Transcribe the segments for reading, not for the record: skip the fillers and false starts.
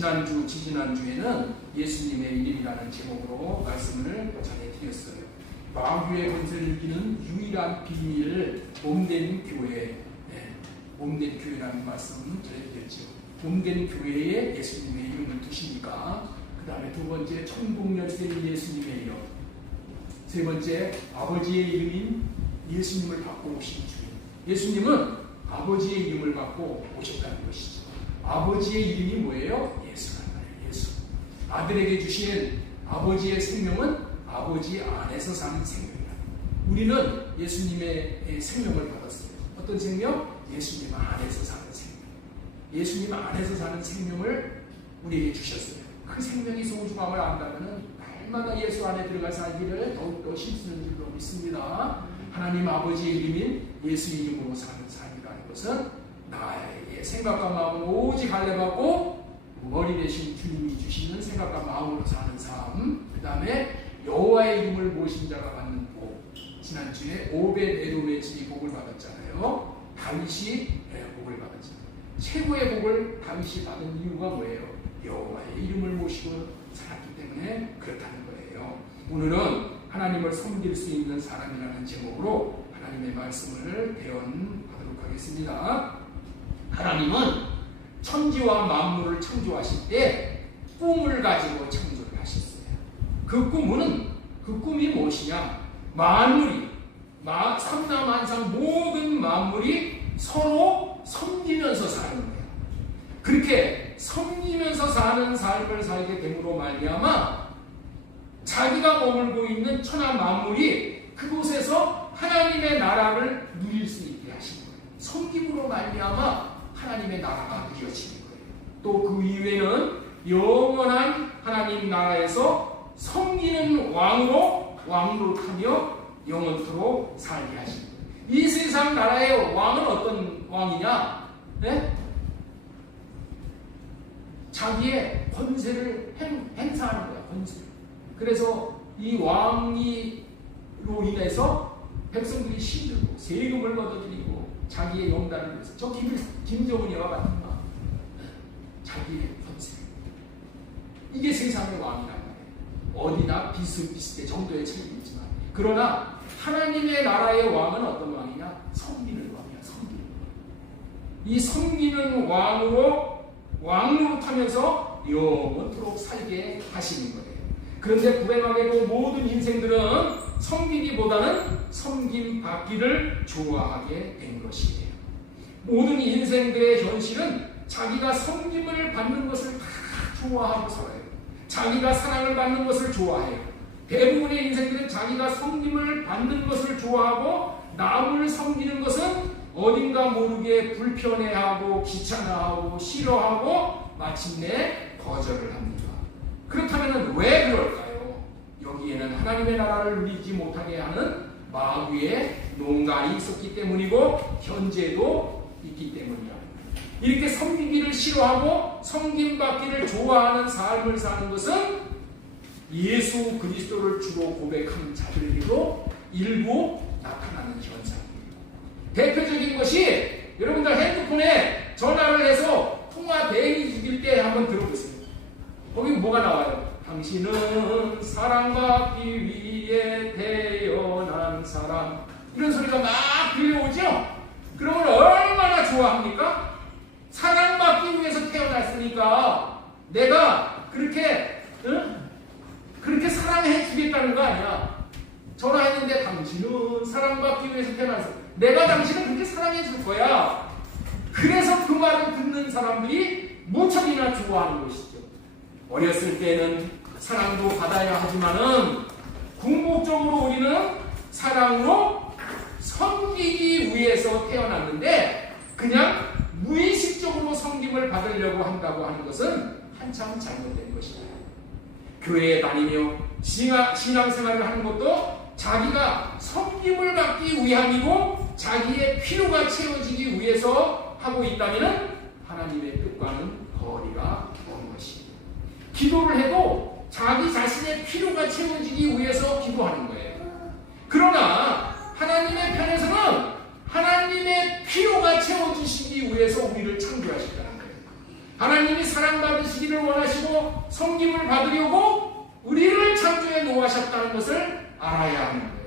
지지난주에는 예수님의 이름이라는 제목으로 말씀을 전해드렸어요. 마귀의 권세를 이기는 유일한 비밀, 몸된 교회, 몸된 교회라는 말씀 전해드렸죠. 몸된 교회에 예수님의 이름을 두시니까, 그 다음에 두 번째 천국 열쇠인 예수님의 이름, 세 번째 아버지의 이름인 예수님을 받고 오신 주님. 예수님은 아버지의 이름을 받고 오셨다는 것이죠. 아버지의 이름이 뭐예요? 예수란 말이에요. 예수. 아들에게 주신 아버지의 생명은 아버지 안에서 사는 생명이다. 우리는 예수님의 생명을 받았어요. 어떤 생명? 예수님 안에서 사는 생명. 예수님 안에서 사는 생명을 우리에게 주셨어요. 그 생명이 소중함을 안다면 날마다 예수 안에 들어가 살기를 더욱더 힘쓰는 줄로 믿습니다. 하나님 아버지의 이름인 예수 이름으로 사는 삶이라는 것은 나의 생각과 마음을 오직 할례받고 머리 대신 주님이 주시는 생각과 마음으로 사는 삶, 그 다음에 여호와의 이름을 모신 자가 받는 복. 지난주에 오벳에돔의 집이 복을 받았잖아요. 다윗이 복을 받았잖아요. 최고의 복을 다윗이 받은 이유가 뭐예요? 여호와의 이름을 모시고 살았기 때문에 그렇다는 거예요. 오늘은 하나님을 섬길 수 있는 사람이라는 제목으로 하나님의 말씀을 배워보도록 하겠습니다. 하나님은 천지와 만물을 창조하실 때 꿈을 가지고 창조를 하셨어요. 그 꿈이 무엇이냐? 만물이, 삼라만상 모든 만물이 서로 섬기면서 사는 거예요. 그렇게 섬기면서 사는 삶을 살게 됨으로 말미암아 자기가 머물고 있는 천하 만물이 그곳에서 하나님의 나라를 누릴 수 있게 하신 거예요. 섬김으로 말미암아 하나님의 나라가 누려지는 거예요. 또 그 이후에는 영원한 하나님 나라에서 섬기는 왕으로 왕노릇하며 영원토록 살게 하신 거예요. 이 세상 나라의 왕은 어떤 왕이냐? 네? 자기의 권세를 행사하는 거야. 권세. 그래서 이 왕으로 인해서 백성들이 힘들고 세금을 걷어들이고 자기의 영달을 위해서 저 김정은이와 같은 마음, 자기의 권세. 이게 세상의 왕이란 말이에요. 어디나 비슷비슷해 정도의 차이가 있지만, 그러나 하나님의 나라의 왕은 어떤 왕이냐? 섬기는 왕이야. 섬기는 왕. 이 섬기는 왕으로 왕노릇하면서 영원토록 살게 하시는 거예요. 그런데 불행하게도 모든 인생들은 섬기기보다는 섬김받기를 좋아하게 된 것이에요. 모든 인생들의 현실은 자기가 섬김을 받는 것을 다 좋아하고 살아요. 자기가 사랑을 받는 것을 좋아해요. 대부분의 인생들은 자기가 섬김을 받는 것을 좋아하고 남을 섬기는 것은 어딘가 모르게 불편해하고 귀찮아하고 싫어하고 마침내 거절을 합니다. 그렇다면 왜 그럴까요? 여기에는 하나님의 나라를 누리지 못하게 하는 마귀의 농간이 있었기 때문이고 현재도 있기 때문이다. 이렇게 섬기기를 싫어하고 섬김받기를 좋아하는 삶을 사는 것은 예수 그리스도를 주로 고백하는 자들에게도 일부 나타나는 현상입니다. 대표적인 것이 여러분들 핸드폰에 전화를 해서 통화 대행이 죽일 때 한번 들어보세요. 거기 뭐가 나와요? 당신은 사랑받기 위해 태어난 사람. 이런 소리가 막 들려오죠? 그러면 얼마나 좋아합니까? 사랑받기 위해서 태어났으니까 내가 그렇게 사랑해 주겠다는 거 아니야. 전화했는데 당신은 사랑받기 위해서 태어났어. 내가 당신을 그렇게 사랑해 줄 거야. 그래서 그 말을 듣는 사람들이 무척이나 좋아하는 것이죠. 어렸을 때는 사랑도 받아야 하지만은 궁극적으로 우리는 사랑으로 섬기기 위해서 태어났는데 그냥 무의식적으로 섬김을 받으려고 한다고 하는 것은 한참 잘못된 것이다. 교회에 다니며 신앙생활을 하는 것도 자기가 섬김을 받기 위함이고 자기의 필요가 채워지기 위해서 하고 있다면 하나님의 뜻과는 거리가 먼 것입니다. 기도를 해도 자기 자신의 필요가 채워지기 위해서 기도하는 거예요. 그러나 하나님의 편에서는 하나님의 필요가 채워지시기 위해서 우리를 창조하셨다는 거예요. 하나님이 사랑받으시기를 원하시고 섬김을 받으려고 우리를 창조해 놓으셨다는 것을 알아야 하는 거예요.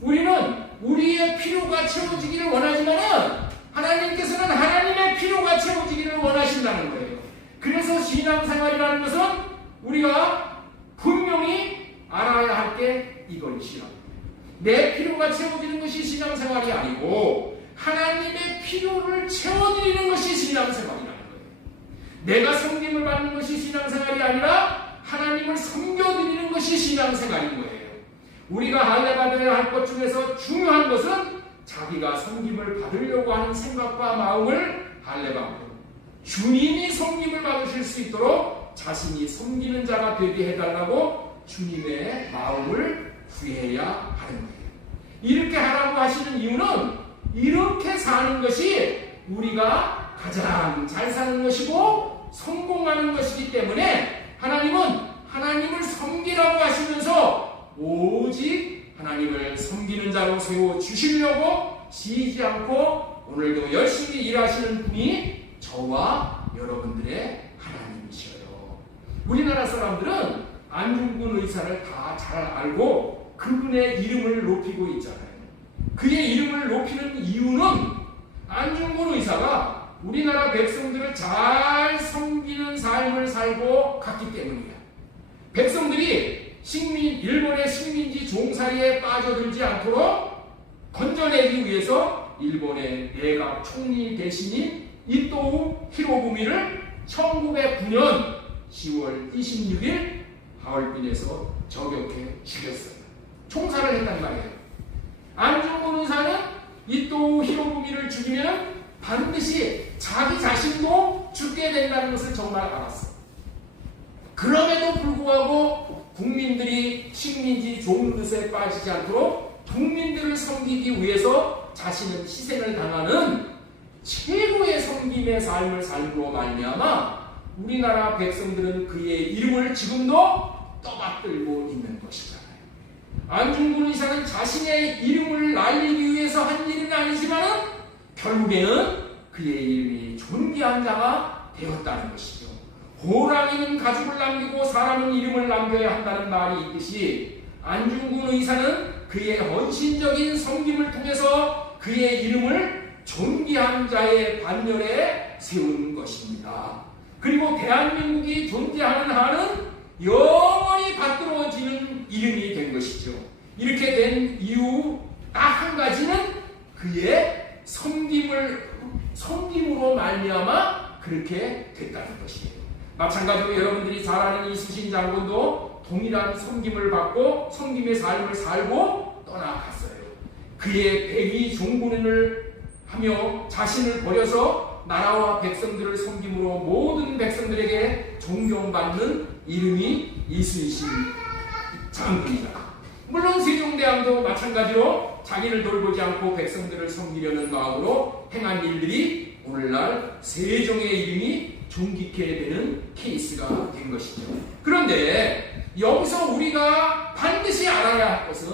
우리는 우리의 필요가 채워지기를 원하지만 하나님께서는 하나님의 필요가 채워지기를 원하신다는 거예요. 그래서 신앙생활이라는 것은 우리가 분명히 알아야 할 게 이것이라. 내 필요가 채워지는 것이 신앙생활이 아니고 하나님의 필요를 채워드리는 것이 신앙생활이라는 거예요. 내가 섬김을 받는 것이 신앙생활이 아니라 하나님을 섬겨드리는 것이 신앙생활인 거예요. 우리가 할례받아야 할 것 중에서 중요한 것은 자기가 섬김을 받으려고 하는 생각과 마음을 할례받고 주님이 섬김을 받으실 수 있도록 자신이 섬기는 자가 되게 해달라고 주님의 마음을 구해야 하는 거예요. 이렇게 하라고 하시는 이유는 이렇게 사는 것이 우리가 가장 잘 사는 것이고 성공하는 것이기 때문에 하나님은 하나님을 섬기라고 하시면서 오직 하나님을 섬기는 자로 세워주시려고 쉬지 않고 오늘도 열심히 일하시는 분이 저와 여러분들의 하나님이셔요. 우리나라 사람들은 안중근 의사를 다 잘 알고 그분의 이름을 높이고 있잖아요. 그의 이름을 높이는 이유는 안중근 의사가 우리나라 백성들을 잘 섬기는 삶을 살고 갔기 때문이에요. 백성들이 일본의 식민지 종살이에 빠져들지 않도록 건져내기 위해서 일본의 내각 총리 대신인 이토우 히로부미를 1909년 10월 26일 하얼빈에서 저격해 죽였어요. 총살을 했단 말이에요. 안중근 의사는 이토우 히로부미를 죽이면 반드시 자기 자신도 죽게 된다는 것을 정말 알았어요. 그럼에도 불구하고 국민들이 식민지 종릇에 빠지지 않도록 국민들을 섬기기 위해서 자신은 희생을 당하는 최고의 섬김의 삶을 삶으로 말미암아 우리나라 백성들은 그의 이름을 지금도 떠받들고 있는 것이잖아요. 안중근 의사는 자신의 이름을 날리기 위해서 한 일은 아니지만 결국에는 그의 이름이 존귀한 자가 되었다는 것이죠. 호랑이는 가죽을 남기고 사람은 이름을 남겨야 한다는 말이 있듯이 안중근 의사는 그의 헌신적인 섬김을 통해서 그의 이름을 존귀한 자의 반열에 세운 것입니다. 그리고 대한민국이 존재하는 한은 영원히 받들어지는 이름이 된 것이죠. 이렇게 된 이유 딱 한 가지는 그의 섬김으로 말미암아 그렇게 됐다는 것이에요. 마찬가지로 여러분들이 잘 아는 이순신 장군도 동일한 섬김을 받고 섬김의 삶을 살고 떠나갔어요. 그의 백의 종군을 하며 자신을 버려서 나라와 백성들을 섬김으로 모든 백성들에게 존경받는 이름이 이순신 장군이다. 물론 세종대왕도 마찬가지로 자기를 돌보지 않고 백성들을 섬기려는 마음으로 행한 일들이 오늘날 세종의 이름이 존귀케 되는 케이스가 된 것이죠. 그런데 여기서 우리가 반드시 알아야 할 것은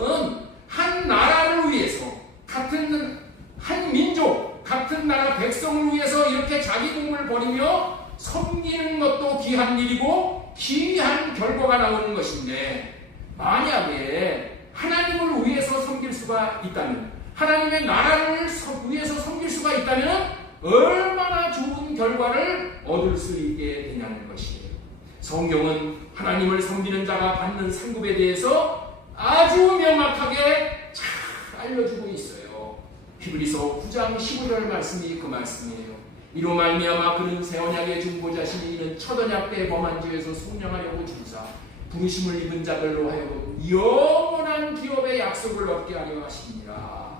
한 나라를 위해서 같은 한 민족, 같은 나라 백성을 위해서 이렇게 자기 몸을 버리며 섬기는 것도 귀한 일이고 귀한 결과가 나오는 것인데 만약에 하나님을 위해서 섬길 수가 있다면 하나님의 나라를 위해서 섬길 수가 있다면 얼마나 좋은 결과를 얻을 수 있게 되냐는 것이에요. 성경은 하나님을 섬기는 자가 받는 상급에 대해서 아주 명확하게 잘 알려주고 있어요. 히브리서 9장 15절 말씀이 그 말씀이에요. 이로 말미암아 그는 새 언약의 중보자시니 이는 첫 언약 때 범한 죄에서 속량하려고 주사 부르심을 입은 자들로 하여금 영원한 기업의 약속을 얻게 하려 하십니다.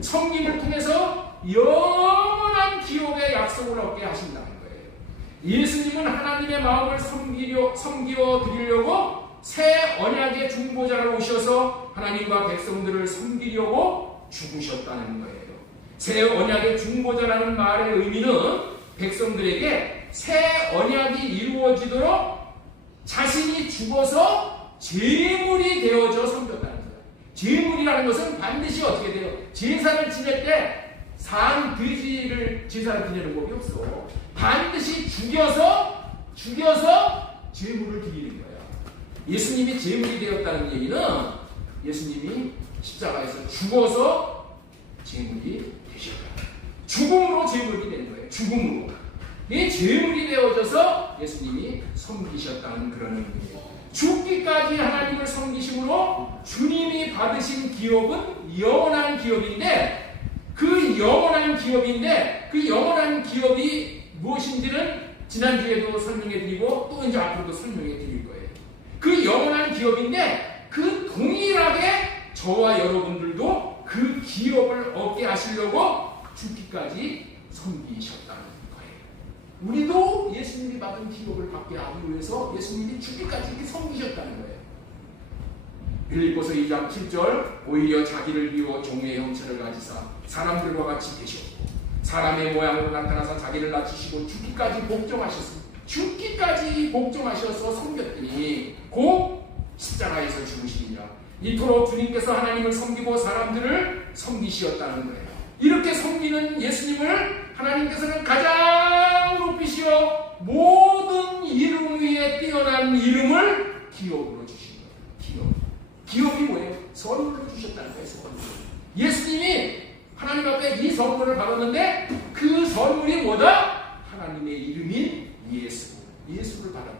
섬김을 통해서 영원한 기업의 약속을 얻게 하신다는 거예요. 예수님은 하나님의 마음을 섬겨 드리려고 새 언약의 중보자로 오셔서 하나님과 백성들을 섬기려고 죽으셨다는 거예요. 새 언약의 중보자라는 말의 의미는 백성들에게 새 언약이 이루어지도록 자신이 죽어서 제물이 되어져 섬겼다는 거예요. 제물이라는 것은 반드시 어떻게 돼요? 제사를 지낼 때 산 돼지를 제사를 드리는 법이 없어. 반드시 죽여서 제물을 드리는 거야. 예수님이 제물이 되었다는 얘기는 예수님이 십자가에서 죽어서 제물이 되셨다. 죽음으로 제물이 되는 거예요. 죽음으로. 이 제물이 되어져서 예수님이 섬기셨다는 그런 의미예요. 죽기까지 하나님을 섬기심으로 주님이 받으신 기업은 영원한 기업인데 그 영원한 기업이 무엇인지는 지난주에도 설명해 드리고 또 이제 앞으로도 설명해 드릴 거예요. 그 영원한 기업인데 그 동일하게 저와 여러분들도 그 기업을 얻게 하시려고 죽기까지 섬기셨다는 거예요. 우리도 예수님이 받은 기업을 받게 하기 위해서 예수님이 죽기까지 이렇게 섬기셨다는 거예요. 빌립보서 2장 7절 오히려 자기를 비워 종의 형체를 가지사 사람들과 같이 되셨고 사람의 모양으로 나타나서 자기를 낮추시고 죽기까지 복종하셨습니다. 죽기까지 복종하셔서 섬겼더니 곧 십자가에서 죽으시니라. 이토록 주님께서 하나님을 섬기고 사람들을 섬기시었다는 거예요. 이렇게 섬기는 예수님을 하나님께서는 가장 높이시어 모든 이름 위에 뛰어난 이름을 기업으로 주신 거예요. 기업이 뭐예요? 선물로 주셨다는 거예요. 선물. 예수님이 하나님 앞에 이 선물을 받았는데 그 선물이 뭐다? 하나님의 이름인 예수를 받았다는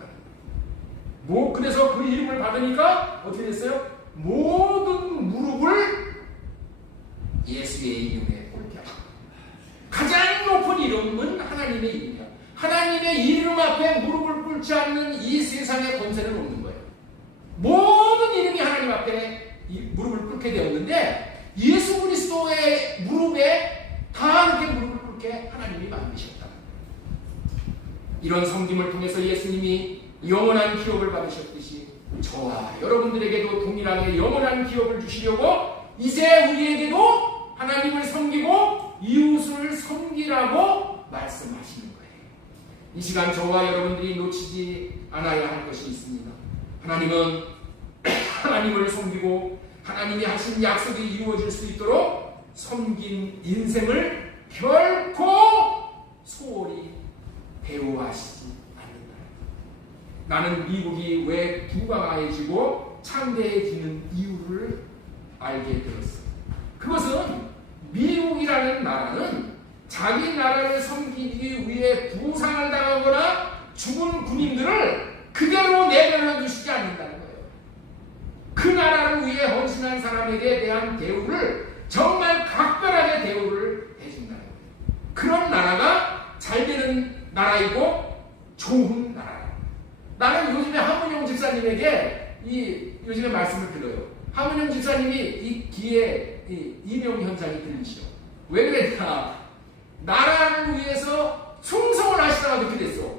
거예요. 그래서 그 이름을 받으니까 어떻게 됐어요? 모든 무릎을 예수의 이름에 꿇게 하고 가장 높은 이름은 하나님의 이름이야. 하나님의 이름 앞에 무릎을 꿇지 않는 이 세상의 권세는 없는 거예요. 모든 이름이 하나님 앞에 무릎을 꿇게 되었는데 예수 그리스도의 무릎에 다 이렇게 무릎을 꿇게 하나님이 만드셨다. 이런 섬김을 통해서 예수님이 영원한 기업을 받으셨듯이 저와 여러분들에게도 동일하게 영원한 기업을 주시려고 이제 우리에게도 하나님을 섬기고 이웃을 섬기라고 말씀하시는 거예요. 이 시간 저와 여러분들이 놓치지 않아야 할 것이 있습니다. 하나님은 하나님을 섬기고 하나님이 하신 약속이 이루어질 수 있도록 섬긴 인생을 결코 소홀히 배우하시지 않는다. 나는 미국이 왜 부강해지고 창대해지는 이유를 알게 되었어요. 그것은 미국이라는 나라는 자기 나라를 섬기기 위해 부상을 당하거나 죽은 군인들을 그대로 내버려 두시지 않는다는 거예요. 그 나라를 위해 헌신한 사람에게 대한 대우를 정말 각별하게 대우를 해준다는 거예요. 그런 나라가 잘 되는 나라이고 좋은 나라예요. 나는 요즘에 하문영 집사님에게 요즘에 말씀을 들어요. 하문영 집사님이 이 귀에 이명 현상이 들리시죠. 왜 그랬나? 나라를 위해서 충성을 하시다가 그렇게 됐어.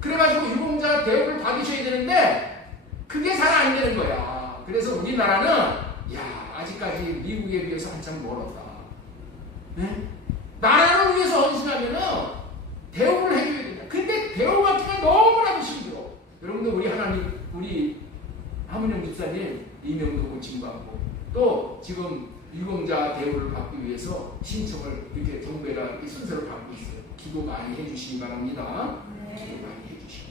그래가지고 유공자 대우를 받으셔야 되는데 그게 잘 안 되는 거야. 그래서 우리나라는 아직까지 미국에 비해서 한참 멀었다. 네? 나라를 위해서 헌신하면은 대우를 해줘야 된다. 근데 대우 같은 건 너무나도 힘들어. 여러분들 우리 하문영 집사님 이명도 고침받고 또 지금 유공자 대우를 받기 위해서 신청을 이렇게 정부에다 이렇게 순서를 받고 있어요. 기도 많이 해주시기 바랍니다. 기도 많이 해주시고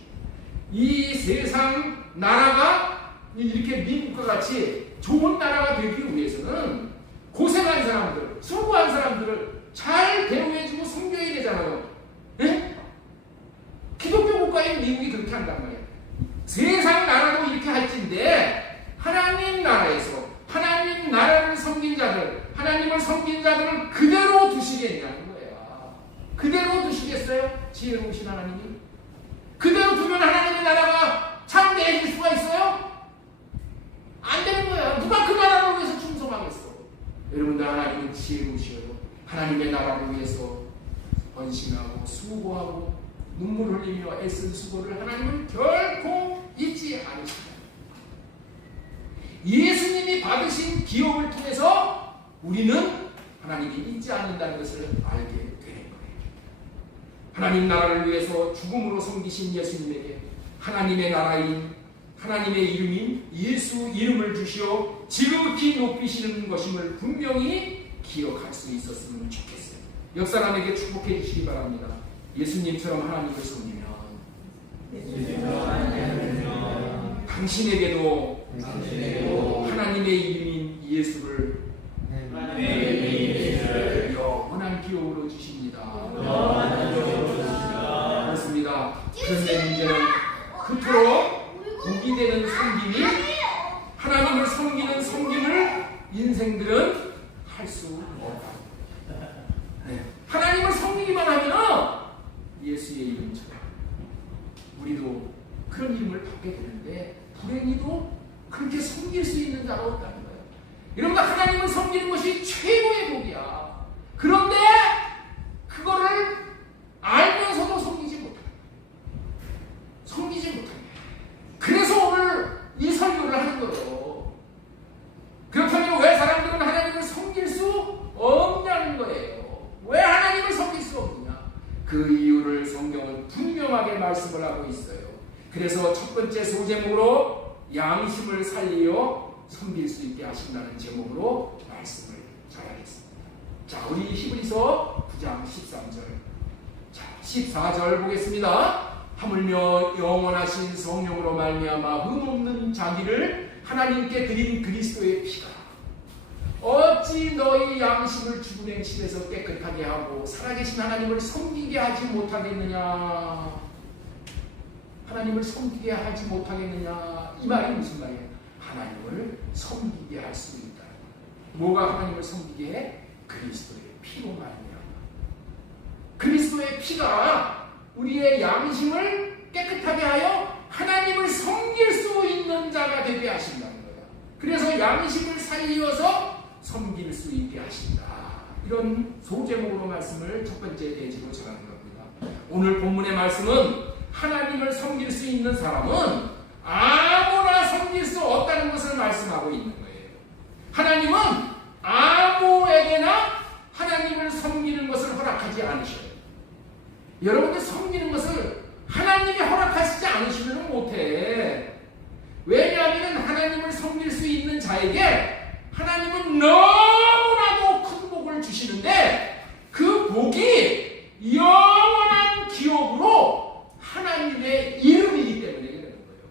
이 세상 나라가 이렇게 미국과 같이 좋은 나라가 되기 위해서는 고생한 사람들, 수고한 사람들을 잘 대우해주고 섬겨야 되잖아요. 네? 기독교 국가인 미국이 그렇게 한단 말이에요. 세상 나라도 이렇게 할진데 하나님 나라에서 하나님 나라를 섬긴 자들, 하나님을 섬긴 자들을 그대로 두시겠냐는 거야. 그대로 두시겠어요? 지혜로우신 하나님이? 그대로 두면 하나님의 나라가 창대해질 수가 있어요? 안 되는 거야. 누가 그 나라를 위해서 충성하겠어? 여러분들 하나님은 지혜로우셔요. 하나님의 나라를 위해서 헌신하고 수고하고 눈물 흘리며 애쓴 수고를 하나님은 결코 잊지 않으십니다. 예수님이 받으신 기업을 통해서 우리는 하나님이 잊지 않는다는 것을 알게 되는 거예요. 하나님 나라를 위해서 죽음으로 섬기신 예수님에게 하나님의 나라인 하나님의 이름인 예수 이름을 주시어 지극히 높이시는 것임을 분명히 기억할 수 있었으면 좋겠어요. 옆사람에게 축복해 주시기 바랍니다. 예수님처럼 하나님을 섬기면 당신에게도 하나님의 이름인 예수를 영원한 기업으로 주십니다. 그렇습니다. 그런데 문제는 그토록 복이 되는 섬김이, 하나님을 섬기는 섬김을 인생들은 할 수 없다. 하나님을 섬기기만 하면 예수의 이름처럼 우리도 그런 이름을 받게 되는데, 불행히도 그렇게 섬길 수 있는 자가 없다는 거예요. 여러분, 하나님을 섬기는 것이 최고의 복이야. 그런데 그거를 알면서도 섬기지 못합니다. 그래서 오늘 이 설교를 하는 거예요. 그렇다면 왜 사람들은 하나님을 섬길 수 없냐는 거예요. 왜 하나님을 섬길 수 없느냐? 그 이유를 성경은 분명하게 말씀을 하고 있어요. 그래서 첫 번째 소제목으로 양심을 살리어 섬길 수 있게 하신다는 제목으로 말씀을 전하겠습니다. 자, 우리 히브리서 9장 13절. 자, 14절 보겠습니다. 하물며 영원하신 성령으로 말미암아 흠없는 자기를 하나님께 드린 그리스도의 피가 어찌 너희 양심을 죽은 행실에서 깨끗하게 하고 살아계신 하나님을 섬기게 하지 못하겠느냐? 하나님을 섬기게 하지 못하겠느냐? 이 말이 무슨 말이에요? 하나님을 섬기게 할 수 있다. 뭐가 하나님을 섬기게 해? 그리스도의 피로 말이야. 그리스도의 피가 우리의 양심을 깨끗하게 하여 하나님을 섬길 수 있는 자가 되게 하신다는 거예요. 그래서 양심을 살리어서 섬길 수 있게 하신다. 이런 소제목으로 말씀을 첫 번째 대지로 전하는 겁니다. 오늘 본문의 말씀은 하나님을 섬길 수 있는 사람은 아무나 섬길 수 없다는 것을 말씀하고 있는 거예요. 하나님은 아무에게나 하나님을 섬기는 것을 허락하지 않으셔요. 여러분들 섬기는 것을 하나님이 허락하시지 않으시면 못해. 왜냐하면 하나님을 섬길 수 있는 자에게 하나님은 너무나도 큰 복을 주시는데, 그 복이 영원한 기업으로 하나님의 이름이기 때문에 그러는 거예요.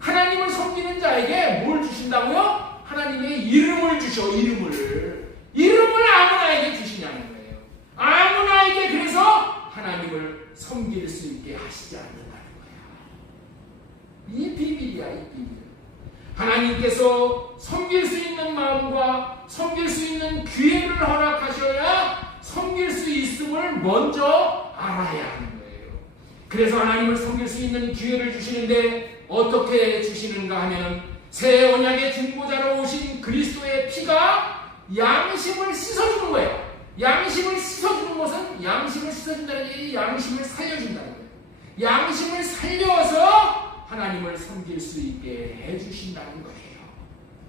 하나님을 섬기는 자에게 뭘 주신다고요? 하나님의 이름을 주셔. 이름을 아무나에게 주시냐는 거예요. 아무나에게. 그래서 하나님을 섬길 수 있게 하시지 않는다는 거야. 이 비밀이야, 이 비밀. 하나님께서 섬길 수 있는 마음과 섬길 수 있는 기회를 허락하셔야 섬길 수 있음을 먼저 알아야 하는 거예요. 그래서 하나님을 섬길 수 있는 기회를 주시는데 어떻게 주시는가 하면, 새 언약의 중보자로 오신 그리스도의 피가 양심을 씻어주는 거예요. 양심을 씻어주는 것은, 양심을 씻어준다는 얘기, 양심을 살려준다는 거예요. 양심을 살려서 하나님을 섬길 수 있게 해주신다는 거예요.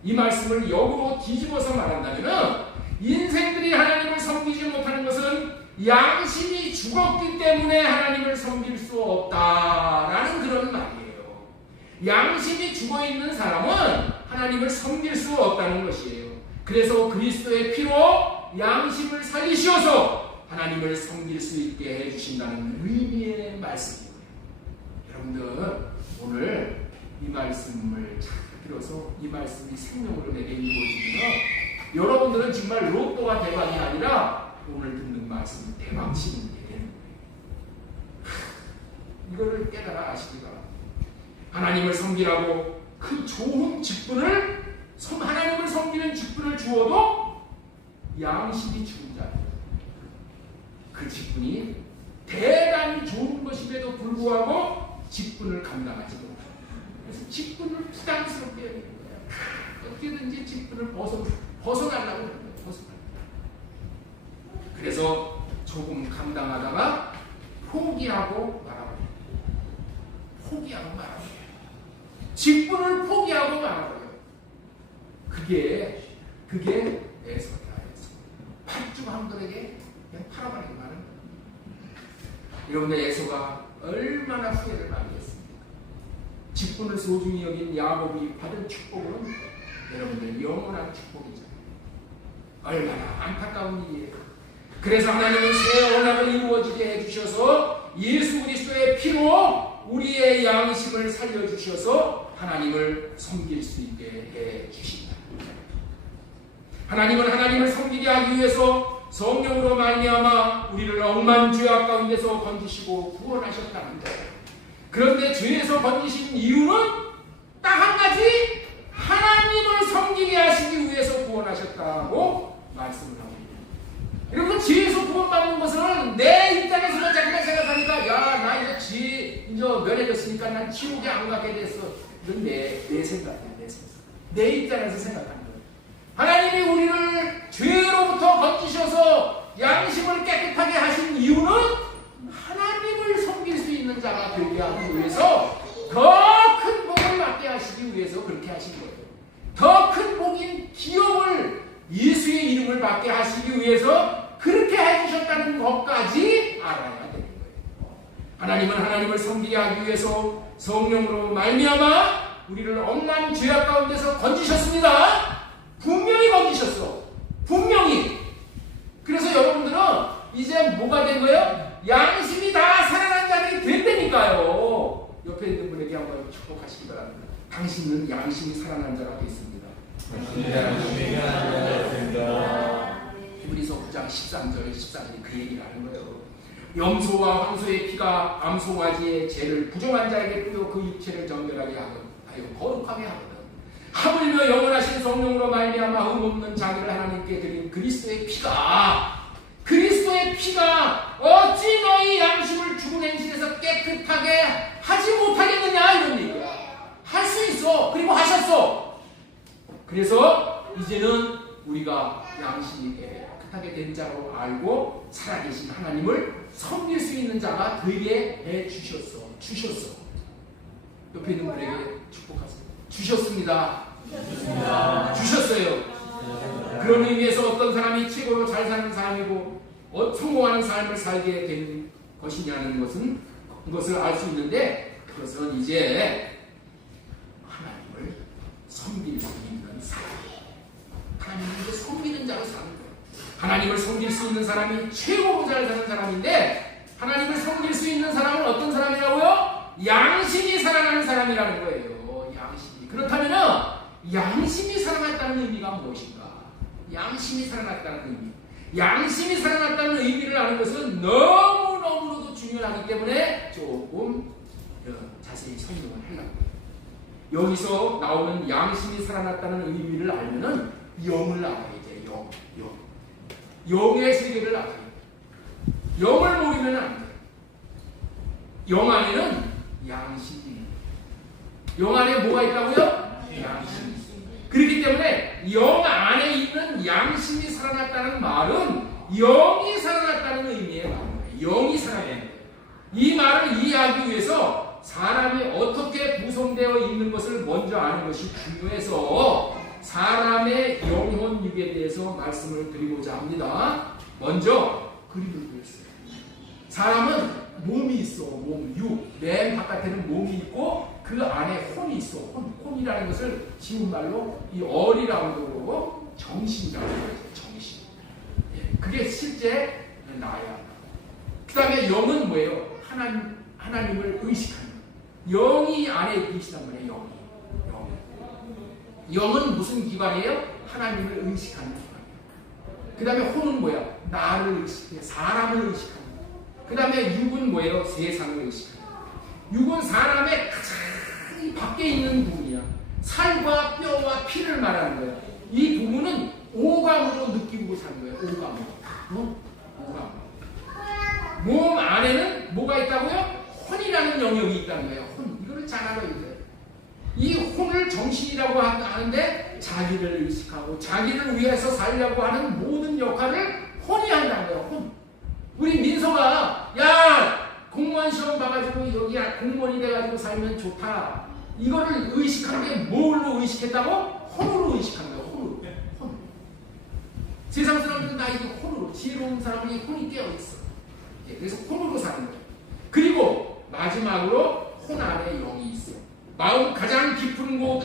이 말씀을 역으로 뒤집어서 말한다면, 인생들이 하나님을 섬기지 못하는 것은 양심이 죽었기 때문에 하나님을 섬길 수 없다라는 그런 말이에요. 양심이 죽어있는 사람은 하나님을 섬길 수 없다는 것이에요. 그래서 그리스도의 피로 양심을 살리시어서 하나님을 섬길 수 있게 해주신다는 의미의 말씀이에요. 여러분들, 오늘 이 말씀을 잘 들어서 이 말씀이 생명으로 내게 이루어지면 여러분들은 정말 로또가 대박이 아니라 오늘 듣는 말씀이 대박치는 게 되는 거예요. 이거를 깨달아 아시기 바랍니다. 하나님을 섬기라고 그 좋은 직분을, 하나님을 섬기는 직분을 주어도 양심이 죽은 자예요. 그 직분이 대단히 좋은 것임에도 불구하고 직분을 감당하지 못해요. 그래서 직분을 부담스럽게 여기는 거예요. 어떻게든지 직분을 벗어나려고 하는 거예요. 그래서 조금 감당하다가 포기하고 말아버려요. 직분을 포기하고 말아버려요. 그게 에서다. 팥죽 한 그릇에 그냥 팔아버리고 마는 거예요. 여러분들, 에서가 얼마나 후회를 많이 했습니까? 직분을 소중히 여긴 야곱이 받은 축복은 여러분들 영원한 축복이잖아요. 얼마나 안타까운 일이에요. 그래서 하나님은 새 언약을 이루어지게 해주셔서 예수 그리스도의 피로 우리의 양심을 살려주셔서 하나님을 섬길 수 있게 해주신다. 하나님은 하나님을 섬기게 하기 위해서 성령으로 말미암아 우리를 억만 죄악 가운데서 건지시고 구원하셨다는 거예요. 그런데 죄에서 건지신 이유는 딱 한 가지, 하나님을 섬기게 하시기 위해서 구원하셨다고 말씀을 합니다. 여러분, 죄에서 구원받는 것은 내 입장에서만 자기가 생각하니까 야, 나 이제 죄 이제 면해졌으니까 난 지옥에 안 가게 됐어. 이건 내 생각이야. 내 입장에서 생각하는 거예요. 하나님이 우리를 죄로부터 건지셔서 양심을 깨끗하게 하신 이유는 하나님을 섬길 수 있는 자가 되게 하기 위해서, 더 큰 복을 받게 하시기 위해서 그렇게 하신 거예요. 더 큰 복인 기업을, 예수의 이름을 받게 하시기 위해서 그렇게 해주셨다는 것까지 알아야 되는 거예요. 하나님은 하나님을 섬기게 하기 위해서 성령으로 말미암아 우리를 엄한 죄악 가운데서 건지셨습니다. 분명히 건지셨어. 분명히. 그래서 여러분들은 이제 뭐가 된 거예요? 양심이 다 살아난 자들이 된다니까요. 옆에 있는 분에게 한번 축복하시기 바랍니다. 당신은 양심이 살아난 자가 됐습니다. 히브리서 9장 13절 14절이 그 얘기를 하는 거예요. 염소와 황소의 피가 암송아지의 죄를 부정한 자에게 뿌려 그 육체를 정결하게 하여 거룩하게 하거든. 하물며 영원하신 성령으로 말미암아 흠없는 자기를 하나님께 드린 그리스도의 피가 어찌 너희 양심을 죽은 행실에서 깨끗하게 하지 못하겠느냐, 이런 얘기야. 할 수 있어. 그리고 하셨어. 그래서 이제는 우리가 양심이 깨끗하게 된 자로 알고 살아계신 하나님을 섬길 수 있는 자가 되게 해주셨어. 옆에 있는 분에게 축복하세요. 주셨습니다. 주셨어요. 그런 의미에서 어떤 사람이 최고로 잘 사는 사람이고 성공하는 삶을 살게 된 것이냐는 것을 알 수 있는데, 그것은 이제 하나님을 섬길 수 있는 사람이에요. 하나님을 이제 섬기는 자로 사는 거예요. 하나님을 섬길 수 있는 사람이 최고로 잘 사는 사람인데, 하나님을 섬길 수 있는 사람은 어떤 사람이라고요? 양심이 살아나는 사람이라는 거예요. 양심이. 그렇다면 양심이 살아났다는 의미가 무엇인가? 양심이 살아났다는 의미. 양심이 살아났다는 의미를 아는 것은 너무너무도 중요하기 때문에 조금 자세히 설명을 하려고 해요. 여기서 나오는 양심이 살아났다는 의미를 알면은 영을 알아야 돼. 영의 세계를 알아야 돼. 영을 모르면 안 돼. 영 안에는 양심이 있는 거예요. 영 안에 뭐가 있다고요? 양심이 있어요. 그렇기 때문에 영 안에 있는 양심이 살아났다는 말은 영이 살아났다는 의미의 말이에요. 영이 살아나는 거예요. 이 말을 이해하기 위해서 사람이 어떻게 구성되어 있는 것을 먼저 아는 것이 중요해서 사람의 영혼육에 대해서 말씀을 드리고자 합니다. 먼저 그림을 그렸어요. 사람은 몸이 있어. 맨 바깥에는 몸이 있고 그 안에 혼이 있어. 혼이라는 것을 지금말로 이 어리라고도 그러고 정신이라고 그러죠. 정신. 그게 실제 나야. 그 다음에 영은 뭐예요? 하나님을 의식하는 거예요. 영이 안에 계시단 말이에요. 영은 무슨 기관이에요? 하나님을 의식하는 기관이에요. 그 다음에 혼은 뭐야? 나를 의식해. 사람을 의식하는 거예요. 그 다음에 육은 뭐예요? 세상을 의식하는 거예요. 육은 사람의 가장 밖에 있는 부분이야. 살과 뼈와 피를 말하는 거예요. 이 부분은 오감으로 느끼고 사는 거예요. 오감으로. 몸 안에는 뭐가 있다고요? 혼이라는 영역이 있다는 거예요. 혼. 이거를 잘 알아야 돼요. 이 혼을 정신이라고 하는데 자기를 의식하고 자기를 위해서 살려고 하는 모든 역할을 혼이 한다는 거예요. 혼. 우리 민서가 야 공무원 시험 봐가지고 여기 공무원이 돼가지고 살면 좋다. 이거를 의식한 게 뭘로 의식했다고? 혼으로 의식한 거예요. 혼으로. 혼. 세상 사람들은 다 이게 혼으로. 지혜로운 사람은 혼이 깨어있어. 그래서 혼으로 사는 거예요. 그리고 마지막으로 혼 안에 영이 있어. 마음 가장 깊은 곳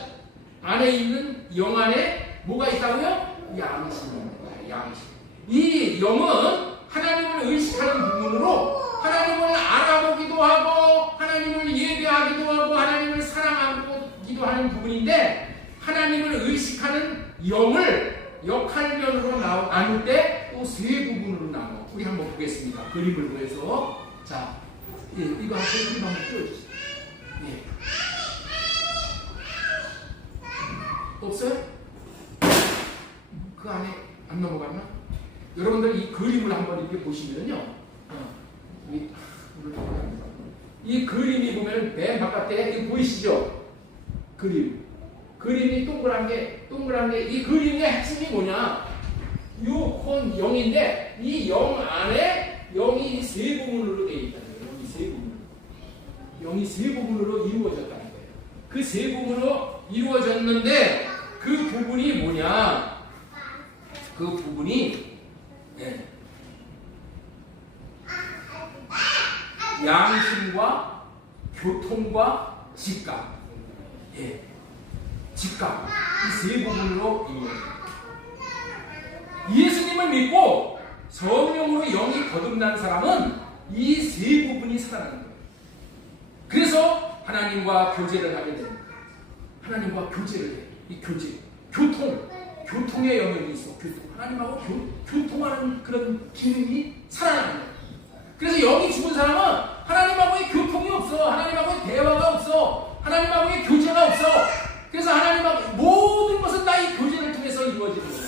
안에 있는 영 안에 뭐가 있다고요? 양심이 있는 거예요. 양심. 이 영은 하나님을 의식하는 부분으로 하나님을 알아보기도 하고 하나님을 예배하기도 하고 하나님을 사랑하기도 하는 부분인데, 하나님을 의식하는 영을 역할면으로 나눌 때 또 세 부분으로 나눠. 우리 한번 보겠습니다. 그림을 보여서. 자, 예, 이거 한번 띄워주세요. 예. 없어요? 그 안에 안 넘어갔나? 여러분들 이 그림을 한번 이렇게 보시면요. 이 그림이 보면 맨 바깥에 이거 보이시죠? 그림이 동그란 게 이 그림의 핵심이 뭐냐? 요 콘 0인데 이 0 안에 0이 세 부분으로 되어 있다는 거예요. 0이 세 부분으로 이루어졌다는 거예요. 그 세 부분으로 이루어졌는데 그 부분이 뭐냐? 그 부분이 양심과 교통과 직감, 직감, 이 세 부분으로 이루어집니다. 예수님을 믿고 성령으로 영이 거듭난 사람은 이 세 부분이 살아나는 거예요. 그래서 하나님과 교제를 하게 됩니다. 하나님과 교제를 해요. 이 교통의 영역이 있어. 하나님하고 교통하는 그런 기능이 살아나는 거예요. 그래서 영이 죽은 사람은 하나님하고의 교통이 없어. 하나님하고의 대화가 없어. 하나님하고의 교제가 없어. 그래서 하나님하고 모든 것은 다 이 교제를 통해서 이루어지는 거예요.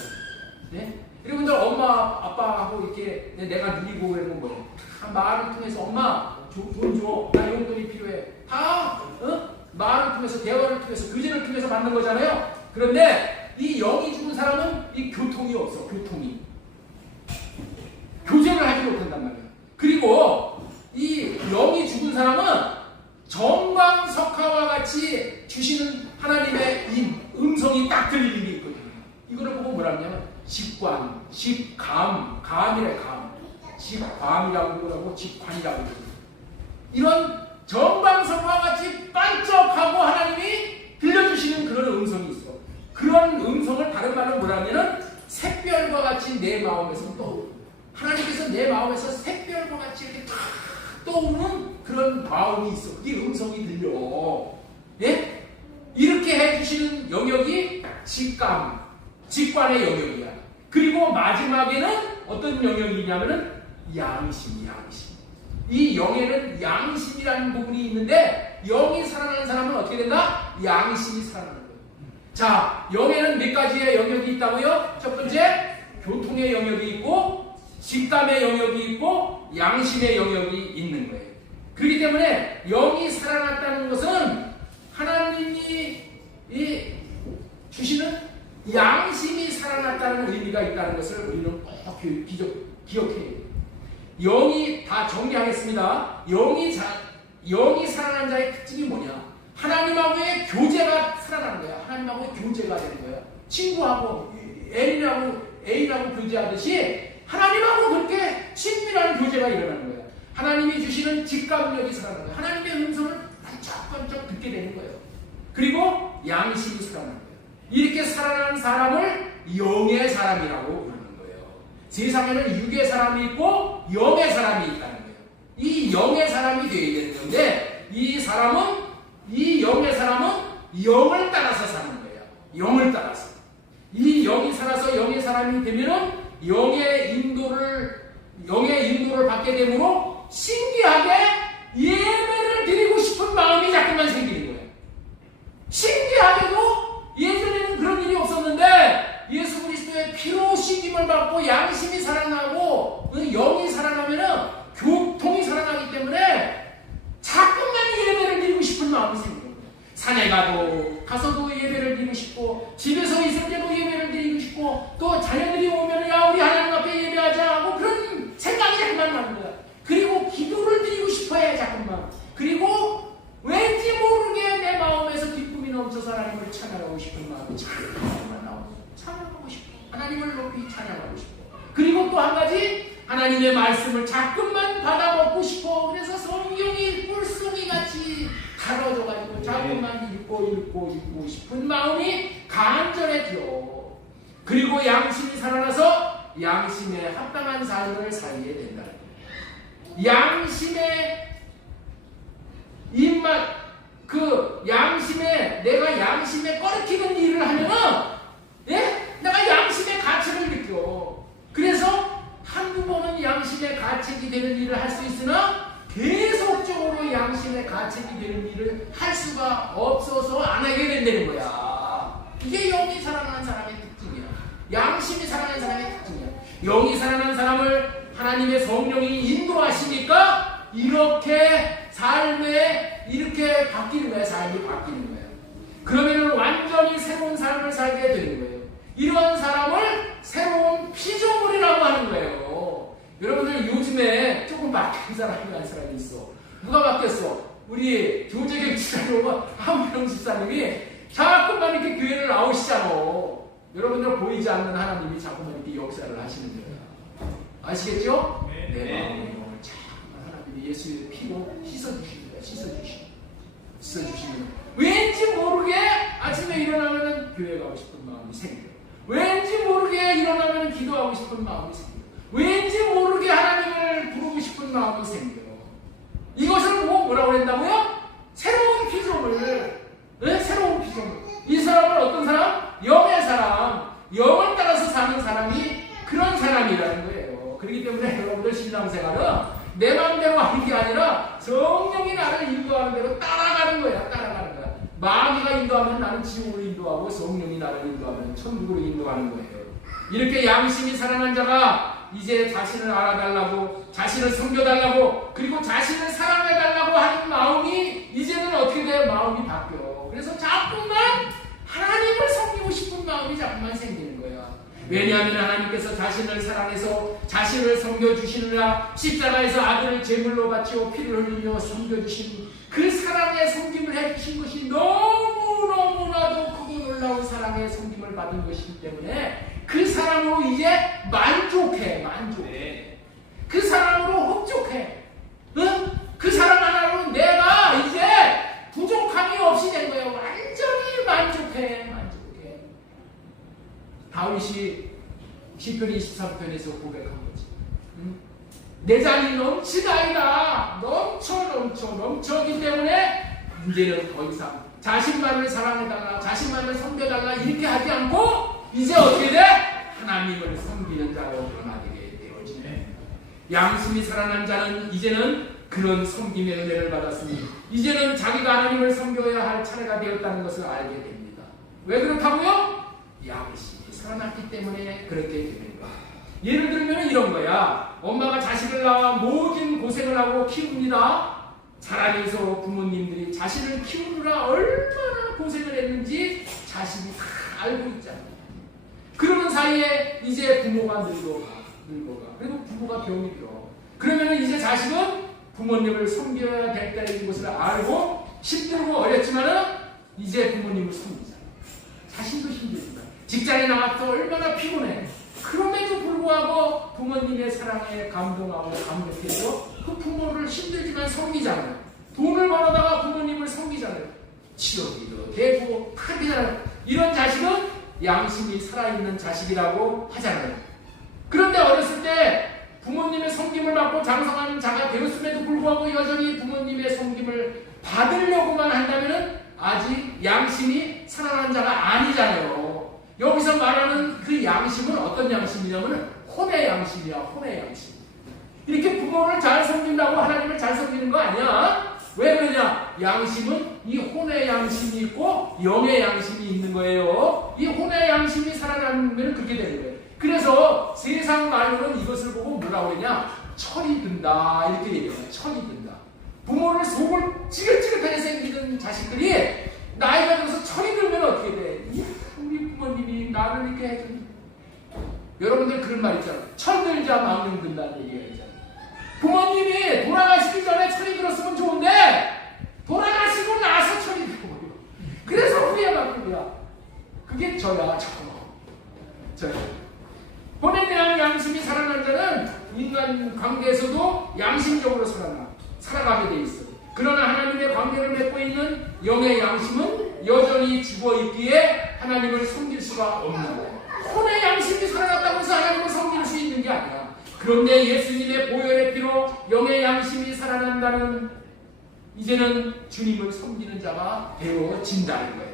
네? 여러분들 엄마 아빠하고 이렇게 내가 누리고 그러는 거예요. 다 말을 통해서 엄마 돈 줘. 나 용돈이 필요해. 다 말을 통해서 대화를 통해서 교제를 통해서 받는 거잖아요. 그런데 이 영이 죽은 사람은 이 교통이 없어. 교제를 하지 못한단 말이에요. 그리고 이 영이 죽은 사람은 정광석화와 같이 주시는 하나님의 이 음성이 딱 들리는 게 있거든요. 이거를 보고 뭐라 하냐면 직관, 감이래. 직감이라고 그러고 직관이라고 그러고, 이런 정광석화 같이 반짝하고 하나님이 들려주시는 그런 음성이 있어. 그런 음성을 다른 말로 뭐라 하면은 샛별과 같이 내 마음에서 떠오르는, 하나님께서 내 마음에서 샛별과 같이 이렇게 탁 떠오르는 그런 마음이 있어. 그게 음성이 들려. 예? 이렇게 해주시는 영역이 직관의 영역이야. 그리고 마지막에는 어떤 영역이냐면은 양심. 이 영에는 양심이라는 부분이 있는데, 영이 살아나는 사람은 어떻게 된다? 양심이 살아나는 거예요. 자, 영에는 몇 가지의 영역이 있다고요? 첫 번째, 교통의 영역이 있고, 직감의 영역이 있고, 양심의 영역이 있는 거예요. 그렇기 때문에 영이 살아났다는 것은 하나님이 주시는 양심이 살아났다는 의미가 있다는 것을 우리는 꼭 기억해야 돼요. 영이, 다 정리하겠습니다. 영이 살아난 자의 특징이 뭐냐? 하나님하고의 교제가 살아나는 거야. 하나님하고의 교제가 되는 거야. 친구하고 애인하고 교제하듯이 하나님하고 그렇게 친밀한 교제가 일어나는 거예요. 하나님이 주시는 직감력이 살아나는 거예요. 하나님의 음성을 반짝반짝 듣게 되는 거예요. 그리고 양심이 살아나는 거예요. 이렇게 살아난 사람을 영의 사람이라고 부르는 거예요. 세상에는 육의 사람이 있고 영의 사람이 있다는 거예요. 이 영의 사람이 되어야 되는 건데, 이 영의 사람은 영을 따라서 사는 거예요. 영을 따라서. 이 영이 살아서 영의 사람이 되면은 영의 인도를 받게 되므로 신기하게 예배를 드리고 싶은 마음이 자꾸만 생기는 거예요. 신기하게도 예전에는 그런 일이 없었는데, 예수 그리스도의 피로 씻김을 받고 양심이 살아나고 영이 살아나면은 교통이 살아나기 때문에 자꾸만 예배를 드리고 싶은 마음이 생기는 거예요. 산에 가서도 예배를 드리고 싶고, 집에서 있을 때도 예배를 드리고 싶고, 또 자녀들이 오면 야 우리 하나님 앞에 예배하자 하고 그런 생각이 자꾸만 나는 거야. 그리고 기도를 드리고 싶어해 자꾸만. 그리고 왠지 모르게 내 마음에서 기쁨이 넘쳐서 하나님을 찬양하고 싶은 마음이 자꾸만 나오고, 찬양하고 싶어. 하나님을 높이 찬양하고 싶어. 그리고 또 한 가지, 하나님의 말씀을 자꾸만 받아먹고 싶어. 그래서 성경이 꿀송이 같이 가려져가지고 자꾸만 읽고 싶은 마음이 간절해져. 그리고 양심이 살아나서 양심에 합당한 삶을 살게 된다. 양심의 입맛, 내가 양심에 꺼리키는 일을 하면은, 예? 내가 양심의 가책을 느껴. 그래서 한두 번은 양심의 가책이 되는 일을 할 수 있으나, 계속적으로 양심의 가책이 되는 일을 할 수가 없어서 안 하게 된다는 거야. 이게 영이 살아나는 사람의 특징이야. 양심이 살아나는 사람의 특징이야. 영이 살아나는 사람을 하나님의 성령이 인도하시니까 이렇게 삶에 이렇게 바뀌는 거야. 삶이 바뀌는 거야. 그러면 완전히 새로운 삶을 살게 되는 거예요. 이런 사람을 새로운 피조물이라고 하는 거예요. 여러분들 요즘에 조금 바뀐 사람이 한 사람이 있어. 누가 바뀌었어? 우리 조재경 집사님과 한명 집사님이 자꾸만 이렇게 교회를 나오시잖아. 여러분들 보이지 않는 하나님이 자꾸만 이렇게 역사를 하시는 거예요. 아시겠죠? 내 마음을 자꾸만 하나님이 예수의 피로 씻어주시는 거야. 씻어주시면 왠지 모르게 아침에 일어나면 교회 가고 싶은 마음이 생겨요. 왠지 모르게 일어나면 기도하고 싶은 마음이 생겨요. 왠지 모르게 하나님을 부르고 싶은 마음이 생겨요. 이것을 뭐라고 한다고요? 새로운 피조물. 네? 새로운 피조물. 이 사람은 어떤 사람? 영의 사람. 영을 따라서 사는 사람이 그런 사람이라는 거예요. 그렇기 때문에 여러분들 신앙생활은 내 마음대로 하는 게 아니라 성령이 나를 인도하는 대로 따라가는 거야. 따라가는 거야. 마귀가 인도하면 나는 지옥으로 인도하고 성령이 나를 인도하면 천국으로 인도하는 거예요. 이렇게 양심이 살아난 자가 이제 자신을 알아달라고, 자신을 섬겨달라고, 그리고 자신을 사랑해달라고 하는 마음이 이제는 어떻게 돼? 마음이 바뀌어. 그래서 자꾸만 하나님을 섬기고 싶은 마음이 자꾸만 생기는 거야. 왜냐하면 하나님께서 자신을 사랑해서 자신을 섬겨주시느라 십자가에서 아들을 제물로 바치고 피를 흘리며 섬겨주신 그 사랑의 섬김을 해주신 것이 너무너무나도 크고 놀라운 사랑의 섬김을 받은 것이기 때문에 그 사랑으로 이제 만족해. 그 사랑으로 흡족해. 응? 그 사랑 하나로 내가 이제 부족함이 없이 된 거예요. 완전히 만족해. 다윗이 시편 23편에서 고백한 거지. 응? 내 잔이 넘치다이다. 넘쳐기 때문에 이제는 더 이상 자신만을 사랑해달라, 자신만을 섬겨달라 이렇게 하지 않고 이제 어떻게 돼? 하나님을 섬기는 자로 변화되게 되어지네. 양심이 살아난 자는 이제는 그런 섬김의 은혜를 받았으니 이제는 자기가 하나님을 섬겨야 할 차례가 되었다는 것을 알게 됩니다. 왜 그렇다고요? 양심이 살아났기 때문에 그렇게 되는 거야. 예를 들면 이런 거야. 엄마가 자식을 낳아 모든 고생을 하고 키웁니다. 자라면서 부모님들이 자신을 키우느라 얼마나 고생을 했는지 자식이 다 알고 있잖아요. 그러는 사이에 이제 부모가 늙어가. 그리고 부모가 병이 들어. 그러면 이제 자식은 부모님을 섬겨야 됐다는 것을 알고 힘들고 어렵지만은 이제 부모님을 섬기잖아. 자신도 힘들다. 직장에 나가서 얼마나 피곤해. 그럼에도 불구하고 부모님의 사랑에 감동하고 감격해서 그 부모를 힘들지만 섬기잖아요. 돈을 벌어다가 부모님을 섬기잖아요. 치료비도 대고 하잖아요. 이런 자식은 양심이 살아있는 자식이라고 하잖아요. 그런데 어렸을 때 부모님의 섬김을 받고 장성하는 자가 되었음에도 불구하고 여전히 부모님의 섬김을 받으려고만 한다면 아직 양심이 살아난 자가 아니잖아요. 여기서 말하는 그 양심은 어떤 양심이냐면 혼의 양심이야. 혼의 양심. 이렇게 부모를 잘 섬긴다고 하나님을 잘 섬기는 거 아니야. 왜 그러냐? 양심은 이 혼의 양심이 있고 영의 양심이 있는 거예요. 이 혼의 양심이 살아나면 그렇게 되는 거예요. 그래서 세상 말로는 이것을 보고 뭐라고 그러냐? 철이 든다 이렇게 얘기해요. 철이 든다. 부모를 속을 찌긋찌긋하게 생기는 자식들이 나이가 들어서 철이 들면 어떻게 돼? 이야, 우리 부모님이 나를 이렇게 해준. 여러분들 그런 말 있잖아요. 철들자 망령 든다는 얘기가 있잖아요. 부모님이 돌아가시기 전에 철이 들었으면 좋은데 돌아가시고 나서 철이 들어요. 그래서 후회받는 거야. 그게 저야. 혼에 대한 양심이 살아난 자는 인간 관계에서도 양심적으로 살아가게 돼 있어요. 그러나 하나님의 관계를 맺고 있는 영의 양심은 여전히 죽어있기에 하나님을 섬길 수가 없는 거예요. 손의 양심이 살아났다고 해서 하나님을 섬길 수 있는 게 아니야. 그런데 예수님의 보혈의 피로 영의 양심이 살아난다는, 이제는 주님을 섬기는 자가 되어진다는 거예요.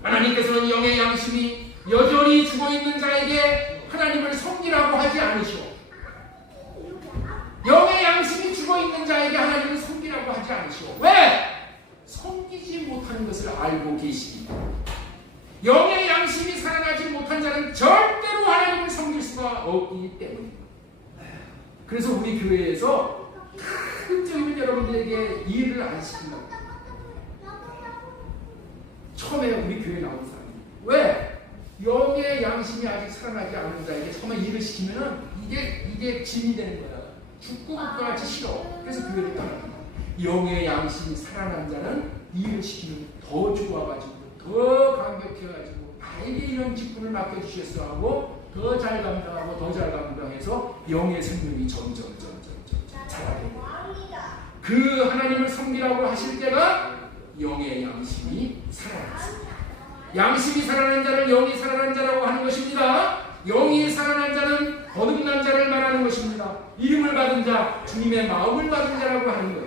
하나님께서는 영의 양심이 여전히 죽어있는 자에게 하나님을 섬기라고 하지 않으시오. 영의 양심이 죽어있는 자에게 하나님을 섬기라고 하지 않으시오. 왜? 섬기지 못하는 것을 알고 계시기 때문에. 영의 양심이 살아나지 못한 자는 절대로 하나님을 섬길 수가 없기 때문입니다. 그래서 우리 교회에서 가급적이면 여러분들에게 이해를 안 시킨다고. 처음에 우리 교회에 나온 사람이 왜? 영의 양심이 아직 살아나지 않은 자에게 처음에 일을 시키면은 이게 짐이 되는 거야. 죽고 끝까지 싫어. 그래서 교회를 떠납니다. 영의 양심이 살아난 자는 일을 시키면 더 좋아가지고 더 감격해가지고 나에게 이런 직분을 맡겨주셨어 하고 더 잘 감당하고 더 잘 감당해서 영의 생명이 점점 자라게 됩니다. 그 하나님을 섬기라고 하실 때가 영의 양심이 살아났습니다. 양심이 살아난 자를 영이 살아난 자라고 하는 것입니다. 영이 살아난 자는 거듭난 자를 말하는 것입니다. 이름을 받은 자, 주님의 마음을 받은 자라고 하는 거예요.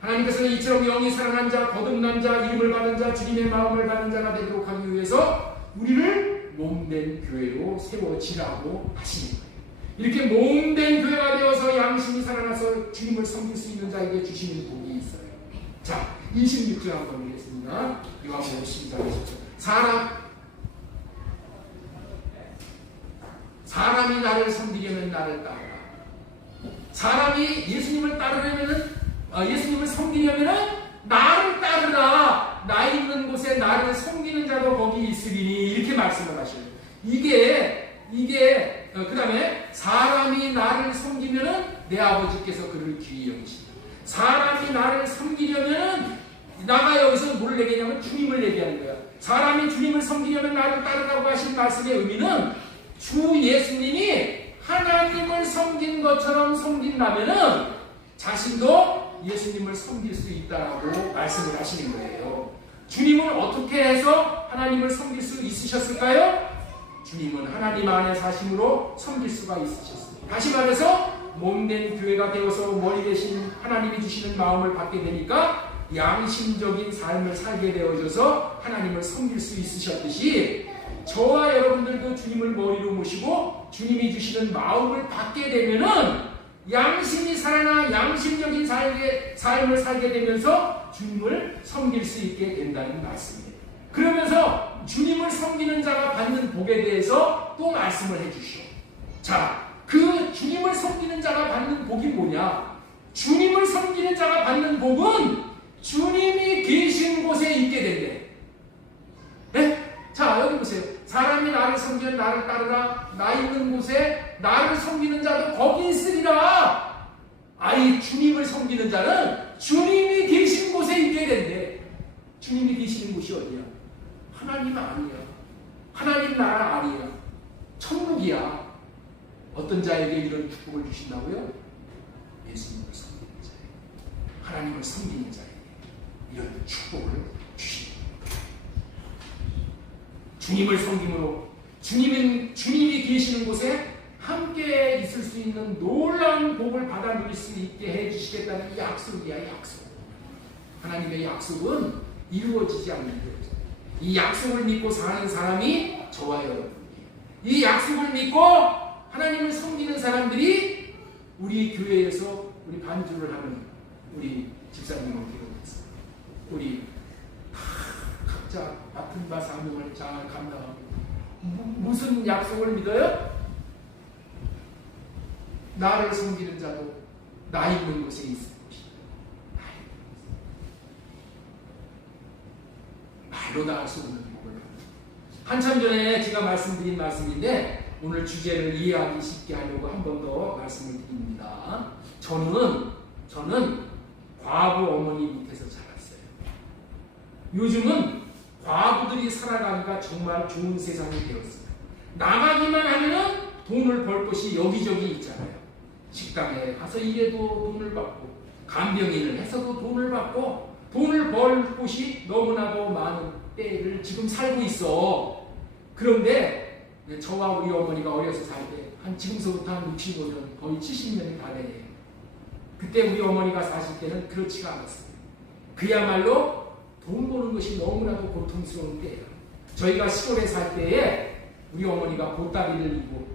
하나님께서는 이처럼 영이 살아난 자, 거듭난 자, 이름을 받은 자, 주님의 마음을 받은 자가 되도록 하기 위해서 우리를 몸된 교회로 세워지라고 하시는 거예요. 이렇게 몸된 교회가 되어서 양심이 살아나서 주님을 섬길 수 있는 자에게 주시는 복이 있어요. 자, 26절 한번 보겠습니다. 요한복음 12장 20절. 사람이 나를 섬기려면 나를 따르라. 사람이 예수님을 따르려면은, 예수님을 섬기려면은 나를 따르라. 나 있는 곳에 나를 섬기는 자도 거기 있으리니, 이렇게 말씀을 하셔요. 그 다음에 사람이 나를 섬기면은 내 아버지께서 그를 귀히 여기신다. 사람이 나를 섬기려면은, 나가 여기서 뭘 얘기하냐면 주님을 얘기하는 거야. 사람이 주님을 섬기려면 나를 따르라고 하신 말씀의 의미는 주 예수님이 하나님을 섬긴 것처럼 섬긴다면은 자신도 예수님을 섬길 수 있다라고 말씀을 하시는 거예요. 주님은 어떻게 해서 하나님을 섬길 수 있으셨을까요? 주님은 하나님 안에 사심으로 섬길 수가 있으셨습니다. 다시 말해서 몸된 교회가 되어서 머리 대신 하나님이 주시는 마음을 받게 되니까 양심적인 삶을 살게 되어져서 하나님을 섬길 수 있으셨듯이 저와 여러분들도 주님을 머리로 모시고 주님이 주시는 마음을 받게 되면은 양심이 살아나 양심적인 삶을 살게 되면서 주님을 섬길 수 있게 된다는 말씀이에요. 그러면서 주님을 섬기는 자가 받는 복에 대해서 또 말씀을 해주시오. 자, 그 주님을 섬기는 자가 받는 복이 뭐냐? 주님을 섬기는 자가 받는 복은 주님이 계신 곳에 있게 된대. 네? 자, 여기 보세요. 사람이 나를 섬기면 나를 따르라. 나 있는 곳에 나를 섬기는 자도 거기 있으리라. 아이, 주님을 섬기는 자는 주님이 계신 곳에 있게 된대. 주님이 계시는 곳이 어디야? 하나님 아니야. 하나님 나라 아니야. 천국이야. 어떤 자에게 이런 축복을 주신다고요? 예수님을 섬기는 자에게, 하나님을 섬기는 자에게 이런 축복을 주십니다. 주님을 섬김으로 주님이 계시는 곳에 함께 있을 수 있는 놀라운 복을 받아 누릴 수 있게 해주시겠다는 약속이야, 약속. 하나님의 약속은 이루어지지 않는 거예요. 이 약속을 믿고 사는 사람이 저와 여러분이에요. 이 약속을 믿고 하나님을 섬기는 사람들이 우리 교회에서 우리 반주를 하는 우리 집사님을 비롯해서 우리 각자 맡은 바 사명을 잘 감당하고 무슨 약속을 믿어요? 나를 섬기는 자도 나 있는 곳에 있을 것이다. 말로 다 할 수 없는 복을 받는. 한참 전에 제가 말씀드린 말씀인데 오늘 주제를 이해하기 쉽게 하려고 한 번 더 말씀을 드립니다. 저는 과부 어머니 밑에서 자랐어요. 요즘은 과부들이 살아가기가 정말 좋은 세상이 되었어요. 나가기만 하면은 돈을 벌 곳이 여기저기 있잖아요. 식당에 가서 일해도 돈을 받고, 간병인을 해서도 돈을 받고, 돈을 벌 곳이 너무나도 많은 때를 지금 살고 있어. 그런데 저와 우리 어머니가 어려서 살 때 한 지금서부터 한 65년 거의 70년이 다 되네요. 그때 우리 어머니가 사실 때는 그렇지가 않았어요. 그야말로 돈 버는 것이 너무나도 고통스러운 때예요. 저희가 시골에 살 때에 우리 어머니가 보따리를 입고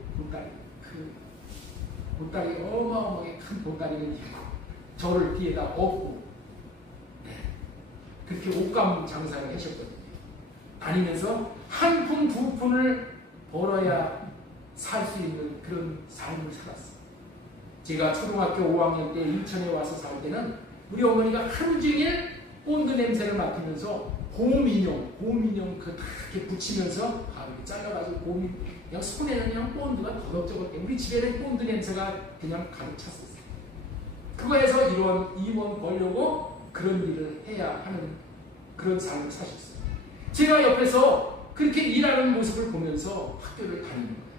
보따리 어마어마하게 큰 보따리를 입고 저를 뒤에다 업고 그렇게 옷감 장사를 하셨거든요. 다니면서 한 푼 두 푼을 벌어야 살 수 있는 그런 삶을 살았어요. 제가 초등학교 5학년 때 인천에 와서 살 때는 우리 어머니가 하루 종일 본드 냄새를 맡으면서 곰인형 그렇게 붙이면서 이렇게 잘라가지고 그냥 손에는 그냥 본드가 더덕저덕 우리 집에는 본드 냄새가 그냥 가득 찼었어요. 그거에서 이런 임원 벌려고 그런 일을 해야 하는 그런 삶을 사셨어요. 제가 옆에서 그렇게 일하는 모습을 보면서 학교를 다니는 거예요.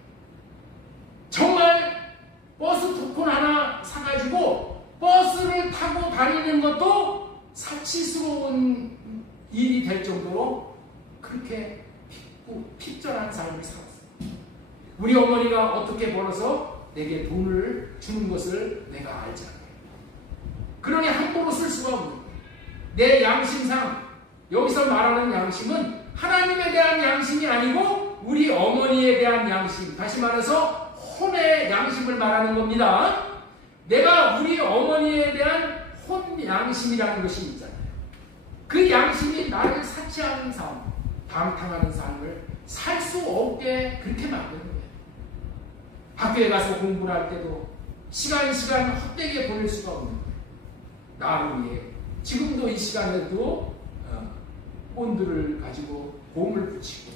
정말 버스 쿠폰 하나 사가지고 버스를 타고 다니는 것도 사치스러운 일이 될 정도로 그렇게 핍절한 삶을 살았어요. 우리 어머니가 어떻게 벌어서 내게 돈을 주는 것을 내가 알잖아요. 그러니 함부로 쓸 수가 없는 거예요. 내 양심상 여기서 말하는 양심은 하나님에 대한 양심이 아니고 우리 어머니에 대한 양심, 다시 말해서 혼의 양심을 말하는 겁니다. 내가 우리 어머니에 대한 혼 양심이라는 것이 있잖아요. 그 양심이 나를 사치하는 삶, 방탕하는 삶을 살 수 없게 그렇게 만드는 거예요. 학교에 가서 공부를 할 때도 시간 헛되게 보낼 수가 없는 거예요. 나를 위해 지금도 이 시간에도 본드를 가지고 곰을 붙이고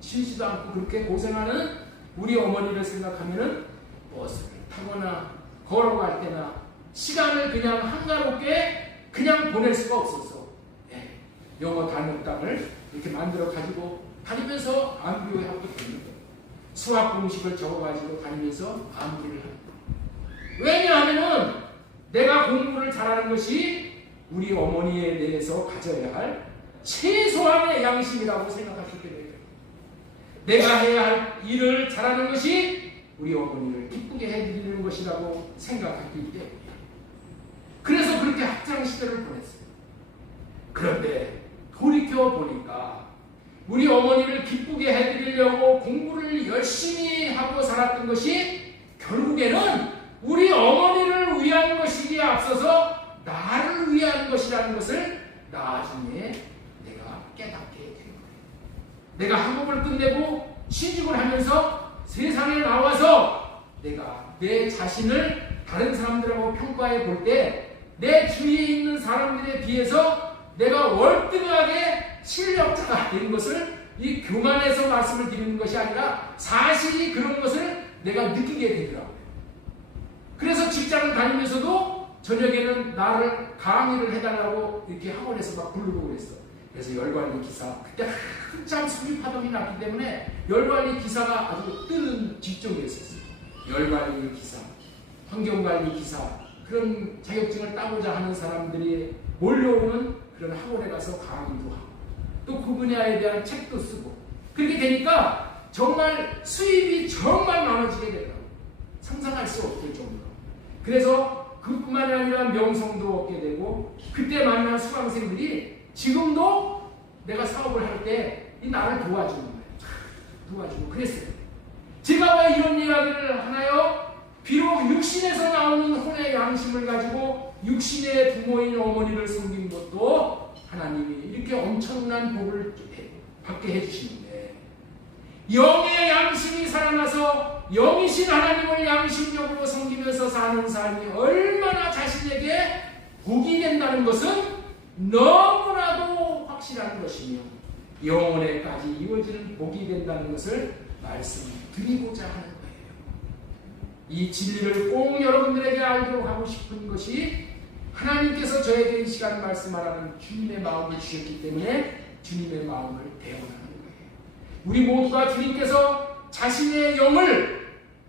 쉬지도 않고 그렇게 고생하는 우리 어머니를 생각하면은 버스를 타거나 걸어갈 때나 시간을 그냥 한가롭게 그냥 보낼 수가 없어서 영어 단어장을 이렇게 만들어 가지고 다니면서 암기를 하고 다니는 거예요. 수학 공식을 적어가지고 다니면서 암기를 하는 거예요. 왜냐하면은 내가 공부를 잘하는 것이 우리 어머니에 대해서 가져야 할 최소한의 양심이라고 생각하기 때문에 내가 해야 할 일을 잘하는 것이 우리 어머니를 기쁘게 해드리는 것이라고 생각했기 때문에 그래서 그렇게 학창시절을 보냈어요. 그런데 돌이켜보니까 우리 어머니를 기쁘게 해드리려고 공부를 열심히 하고 살았던 것이 결국에는 우리 어머니를 위한 것이기에 앞서서 나를 위한 것이라는 것을 나중에 내가 깨닫게 된 거예요. 내가 학업을 끝내고 취직을 하면서 세상에 나와서 내가 내 자신을 다른 사람들하고 평가해 볼 때 내 주위에 있는 사람들에 비해서 내가 월등하게 실력자가 된 것을 이 교만에서 말씀을 드리는 것이 아니라 사실이 그런 것을 내가 느끼게 되더라고요. 그래서 직장을 다니면서도 저녁에는 나를 강의를 해달라고 이렇게 학원에서 막 부르고 그랬어. 그래서 열관리 기사, 그때 한참 수입하동이 났기 때문에 열관리 기사가 아주 뜨는 직종이었어요. 열관리 기사, 환경관리 기사, 그런 자격증을 따고자 하는 사람들이 몰려오는 그런 학원에 가서 강의도 하고 또 그 분야에 대한 책도 쓰고 그렇게 되니까 정말 수입이 정말 많아지게 되더라고요. 상상할 수 없을 정도로. 그래서 그뿐만이 아니라 명성도 얻게 되고 그때 만난 수강생들이 지금도 내가 사업을 할 때 이 나를 도와주는 거예요. 도와주고 그랬어요. 제가 왜 이런 이야기를 하나요? 비록 육신에서 나오는 혼의 양심을 가지고 육신의 부모인 어머니를 섬긴 것도 하나님이 이렇게 엄청난 복을 받게 해주시는데 영의 양심이 살아나서 영이신 하나님을 양심적으로 섬기면서 사는 삶이 얼마나 자신에게 복이 된다는 것은 너무나도 확실한 것이며 영원에까지 이어지는 복이 된다는 것을 말씀드리고자 하는 거예요. 이 진리를 꼭 여러분들에게 알도록 하고 싶은 것이 하나님께서 저에게 이 시간 말씀하라는 주님의 마음을 주셨기 때문에 주님의 마음을 대언하는 거예요. 우리 모두가 주님께서 자신의 영을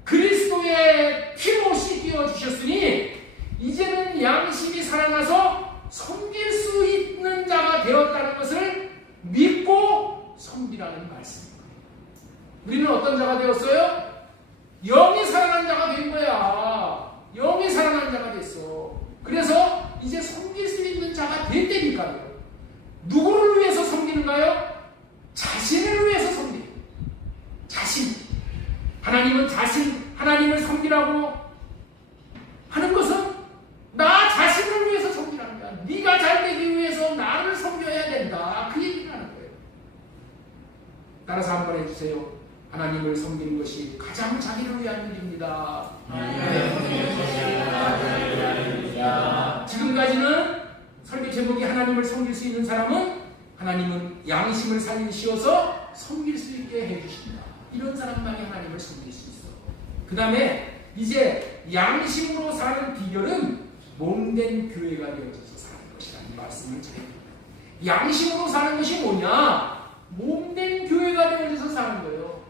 그리스도의 피로 씻겨 주셨으니 이제는 양심이 살아나서 섬길 수 있는 자가 되었다는 것을 믿고 섬기라는 말씀입니다. 우리는 어떤 자가 되었어요? 영이 살아난 자가 된 거야. 영이 살아난 자가 됐어. 그래서 이제 섬길 수 있는 자가 됐다니까요. 누구를 위해서 섬기는가요? 자신을 위해서 섬기는 거예요. 자신. 하나님은 하나님을 섬기라고 하는 것은 나 자신을 위해서 섬기라는 거야. 네가 잘 되기 위해서 나를 섬겨야 된다. 그 얘기를 하는 거예요. 따라서 한번 해주세요. 하나님을 섬기는 것이 가장 자기를 위한 일입니다. 지금까지는 설교 제목이 하나님을 섬길 수 있는 사람은 하나님은 양심을 살리시어서 섬길 수 있게 해주신다. 이런 사람만이 하나님을 섬길 수 있어. 그 다음에 이제 양심으로 사는 비결은 몸된 교회가 되어져서 사는 것이라는 말씀을 드립니다. 양심으로 사는 것이 뭐냐? 몸된 교회가 되어져서 사는 거예요.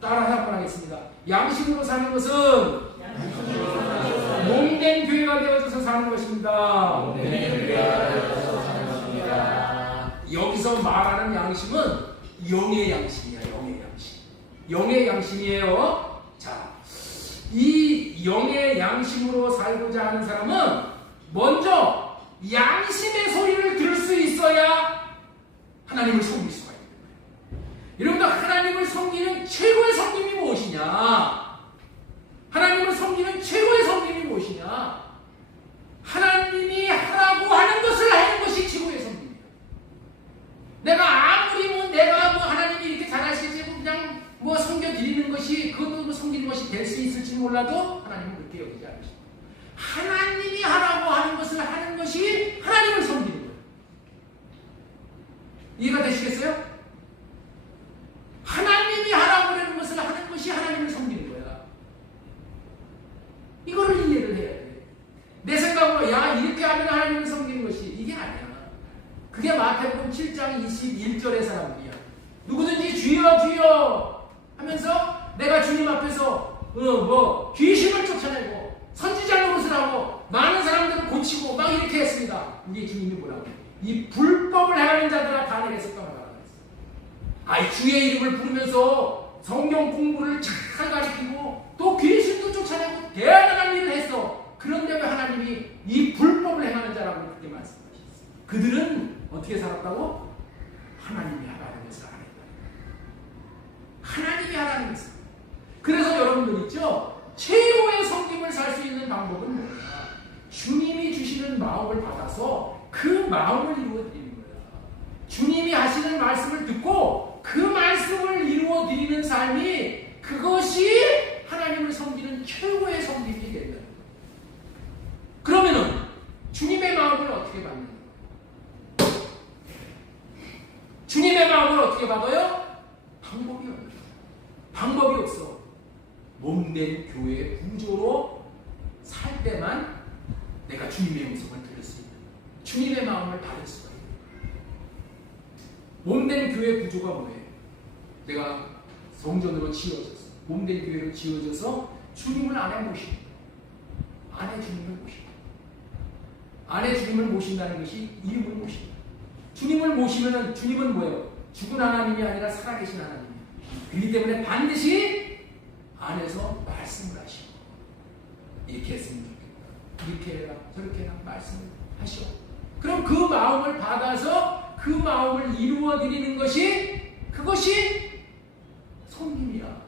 따라 한번 하겠습니다. 양심으로 사는 것은 몸된 교회가 되어져서 사는 것입니다. 여기서 말하는 양심은 영의 양심이야. 영의 양심. 영의 양심이에요. 자, 이 영의 양심으로 살고자 하는 사람은 먼저 양심의 소리를 들을 수 있어야 하나님을 섬길 수가 있는 거예요. 여러분들, 하나님을 섬기는 최고의 섬김이 무엇이냐? 하나님을 섬기는 최고의 섬김이 무엇이냐? 하나님이 하라고 하는 것을 하는 것이 최고의 섬김이에요. 내가 아무리 내가 하나님이 이렇게 잘하시지 그냥 섬겨드리는 것이 그것도 섬기는 것이 될 수 있을지 몰라도 하나님은 그렇게 여기지 않으십니다. 하나님이 하라고 하는 것을 하는 것이 하나님을 섬기는 거예요. 이해가 되시겠어요? 하나님이 하라고 하는 것을 하는 것이 하나님을 섬기는 거야. 이거를 이해를 해야 돼. 내 생각으로 이렇게 하면 하나님을 섬기는 것이 이게 아니야. 그게 마태복음 7장 21절의 사람들이야. 누구든지 주여 주여 하면서 내가 주님 앞에서 귀신을 쫓아내고 선지자 노릇을 하고 많은 사람들을 고치고 막 이렇게 했습니다. 우리 주님이 뭐라고? 이 불법을 행하는 자들아 다 내게서 떠나가라 그랬어요. 주의 이름을 부르면서 성경 공부를 잘 가르치고 또 귀신도 쫓아내고 대단한 일을 했어. 그런데 왜 하나님이 이 불법을 행하는 자라고 그렇게 말씀하셨어요? 그들은 어떻게 살았다고? 하나님이 하라는 것을 안 했다. 하나님이 하라는 것을. 그래서 여러분들 있죠? 최고의 섬김을 살 수 있는 방법은 뭐냐? 주님이 주시는 마음을 받아서 그 마음을 이루어드리는 거야. 주님이 하시는 말씀을 듣고 그 말씀을 이루어드리는 삶이 그것이 하나님을 섬기는 최고의 섬김이 된다는 거예요. 그러면은 주님의 마음을 어떻게 받는 거예요? 주님의 마음을 어떻게 받아요? 방법이 없어요. 방법이 없어. 몸된 교회의 구조로 살 때만 내가 주님의 음성을 들을 수 있는, 주님의 마음을 받을 수가 있는. 몸된 교회 구조가 뭐예요? 내가 성전으로 지어졌어. 몸된 교회로 지어져서 주님을 안에 모시는 거예요. 안에 주님을 모시는 거예요. 안에 주님을 모신다는 것이 이름을 모신다. 주님을 모시면은 주님은 뭐예요? 죽은 하나님이 아니라 살아계신 하나님이에요. 그렇기 때문에 반드시 안에서 말씀을 하시고, 이렇게 했으면 좋겠다, 이렇게 해라, 저렇게 해라, 말씀을 하시오. 그럼 그 마음을 받아서 그 마음을 이루어드리는 것이, 그것이 섬김이야.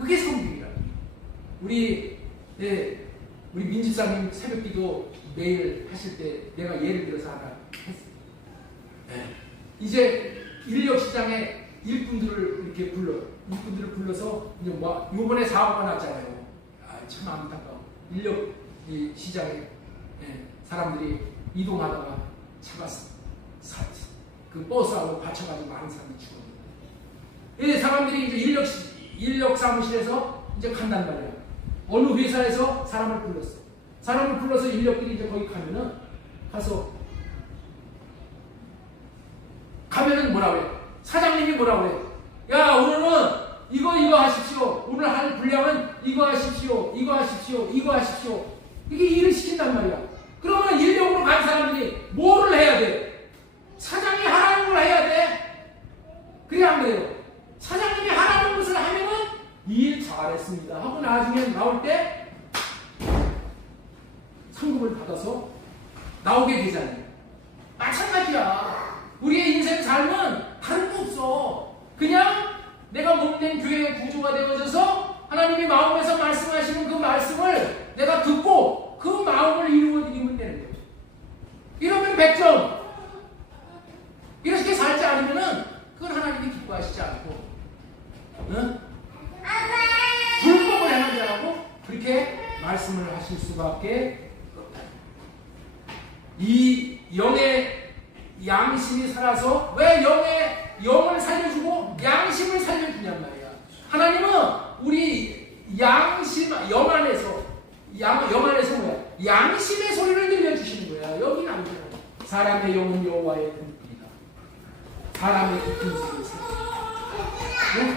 그게 섬김이라. 우리 민집사님 새벽기도 매일 하실 때 내가 예를 들어서 하나 했어요. 이제 인력시장에 일꾼들을 이렇게 일꾼들을 불러서 이제 요번에 사고가 났잖아요. 참 안타까워. 인력 시장에 사람들이 이동하다가 차가 그 버스하고 받쳐가지고 많은 사람들이 죽었는데, 사람들이 이제 인력 사무실에서 이제 간단 말이야. 어느 회사에서 사람을 불렀어. 사람을 불러서 인력들이 이제 거기 가면은 뭐라 그래? 사장님이 뭐라 그래? 야, 오늘은 이거 하십시오. 오늘 할 분량은 이거 하십시오. 이거 하십시오. 이거 하십시오. 이게 일을 시킨단 말이야. 그러면 인력으로 간 사람들이 뭐를 해야 돼? 사장이 하라는 걸 해야 돼. 그래 안 그래요? 사장이 나오게 되잖아요. 마찬가지야. 우리의 인생 삶은 다른 거 없어. 그냥 내가 몸된 교회의 구조가 되어져서 하나님이 마음에서 말씀하시는 그 말씀을 내가 듣고 그 마음을 이루어드리면 되는 거죠. 이러면 100점. 이렇게 살지 않으면은 그건 하나님이 기뻐하시지 않고, 응? 불법을 행하지 않고 그렇게 말씀을 하실 수밖에 없다. 이 영의 양심이 살아서 왜 영을 살려주고 양심을 살려주냔 말이야. 하나님은 우리 양심, 영 안에서 뭐야? 양심의 소리를 들려주시는 거야. 여기는 안 돼요. 사람의 영은 여호와의 등불이다. 사람의 깊은 속에서. 네?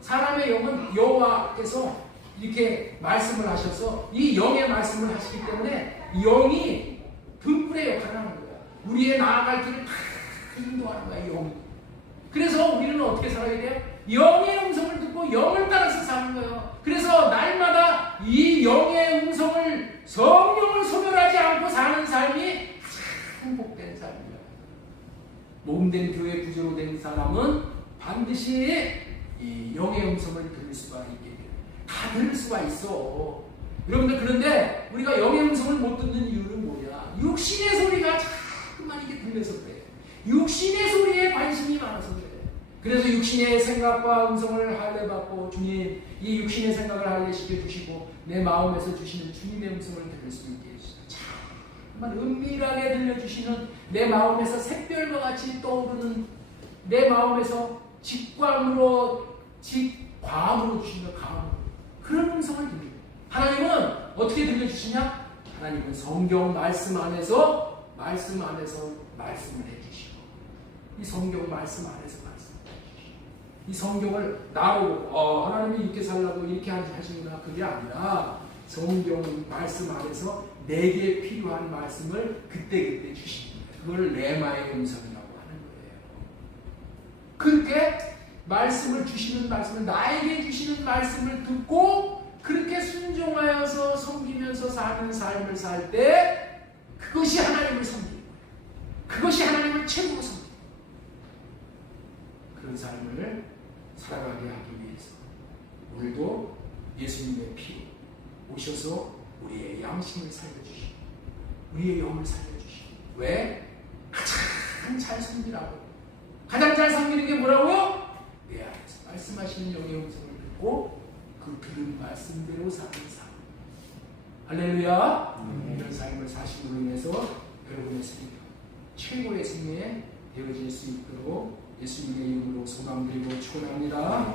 사람의 영은 여호와께서 이렇게 말씀을 하셔서 이 영의 말씀을 하시기 때문에 영이 등불의 역할을 하는 거야. 우리의 나아갈 길을 다 인도하는 거야, 영이. 그래서 우리는 어떻게 살아야 돼요? 영의 음성을 듣고 영을 따라서 사는 거예요. 그래서 날마다 이 영의 음성을, 성령을 소멸하지 않고 사는 삶이 가장 복된 삶이에요. 몸된 교회 구조로 된 사람은 반드시 이 영의 음성을 들을 수가 있게 돼요. 다 들을 수가 있어. 여러분들, 그런데 우리가 영의 음성을 못 듣는 이유는 뭐냐? 육신의 소리가 자꾸만 이게 들려서 그래. 육신의 소리에 관심이 많아서 그래. 그래서 육신의 생각과 음성을 할례받고 주님, 이 육신의 생각을 할례시켜 주시고 내 마음에서 주시는 주님의 음성을 들을 수 있게 해주시다. 정말 은밀하게 들려주시는, 내 마음에서 샛별과 같이 떠오르는, 내 마음에서 직광으로 주시는 감으로, 그런 음성을 들려요. 하나님은 어떻게 들려주시냐? 하나님은 성경 말씀 안에서 말씀을 해주시고, 이 성경 말씀 안에서 이 성경을 나로 하나님이 이렇게 살라고 이렇게 하시는구나, 그게 아니라 성경 말씀 안에서 내게 필요한 말씀을 그때그때 주시는 거예요. 그걸 레마의 음성이라고 하는 거예요. 그렇게 말씀을 주시는, 말씀을 나에게 주시는 말씀을 듣고 그렇게 순종하여서 섬기면서 사는 삶을 살 때 그것이 하나님을 섬기는 거예요. 그것이 하나님을 최고로 섬기는 거예요. 그런 삶을 살아가게 하기 위해서 오늘도 예수님의 피로 오셔서 우리의 양심을 살려주시고 우리의 영을 살려주시고, 왜? 가장 잘 섬기라고. 가장 잘 섬기는 게 뭐라고요? 내 안에서 말씀하시는 영의 음성을 듣고 그 들은 말씀대로 사는 삶. 할렐루야. 이런 삶을 사심으로 인해서 여러분의 삶이 최고의 승리에 되어질 수 있도록 예수님의 이름으로 소망드리고 축원합니다.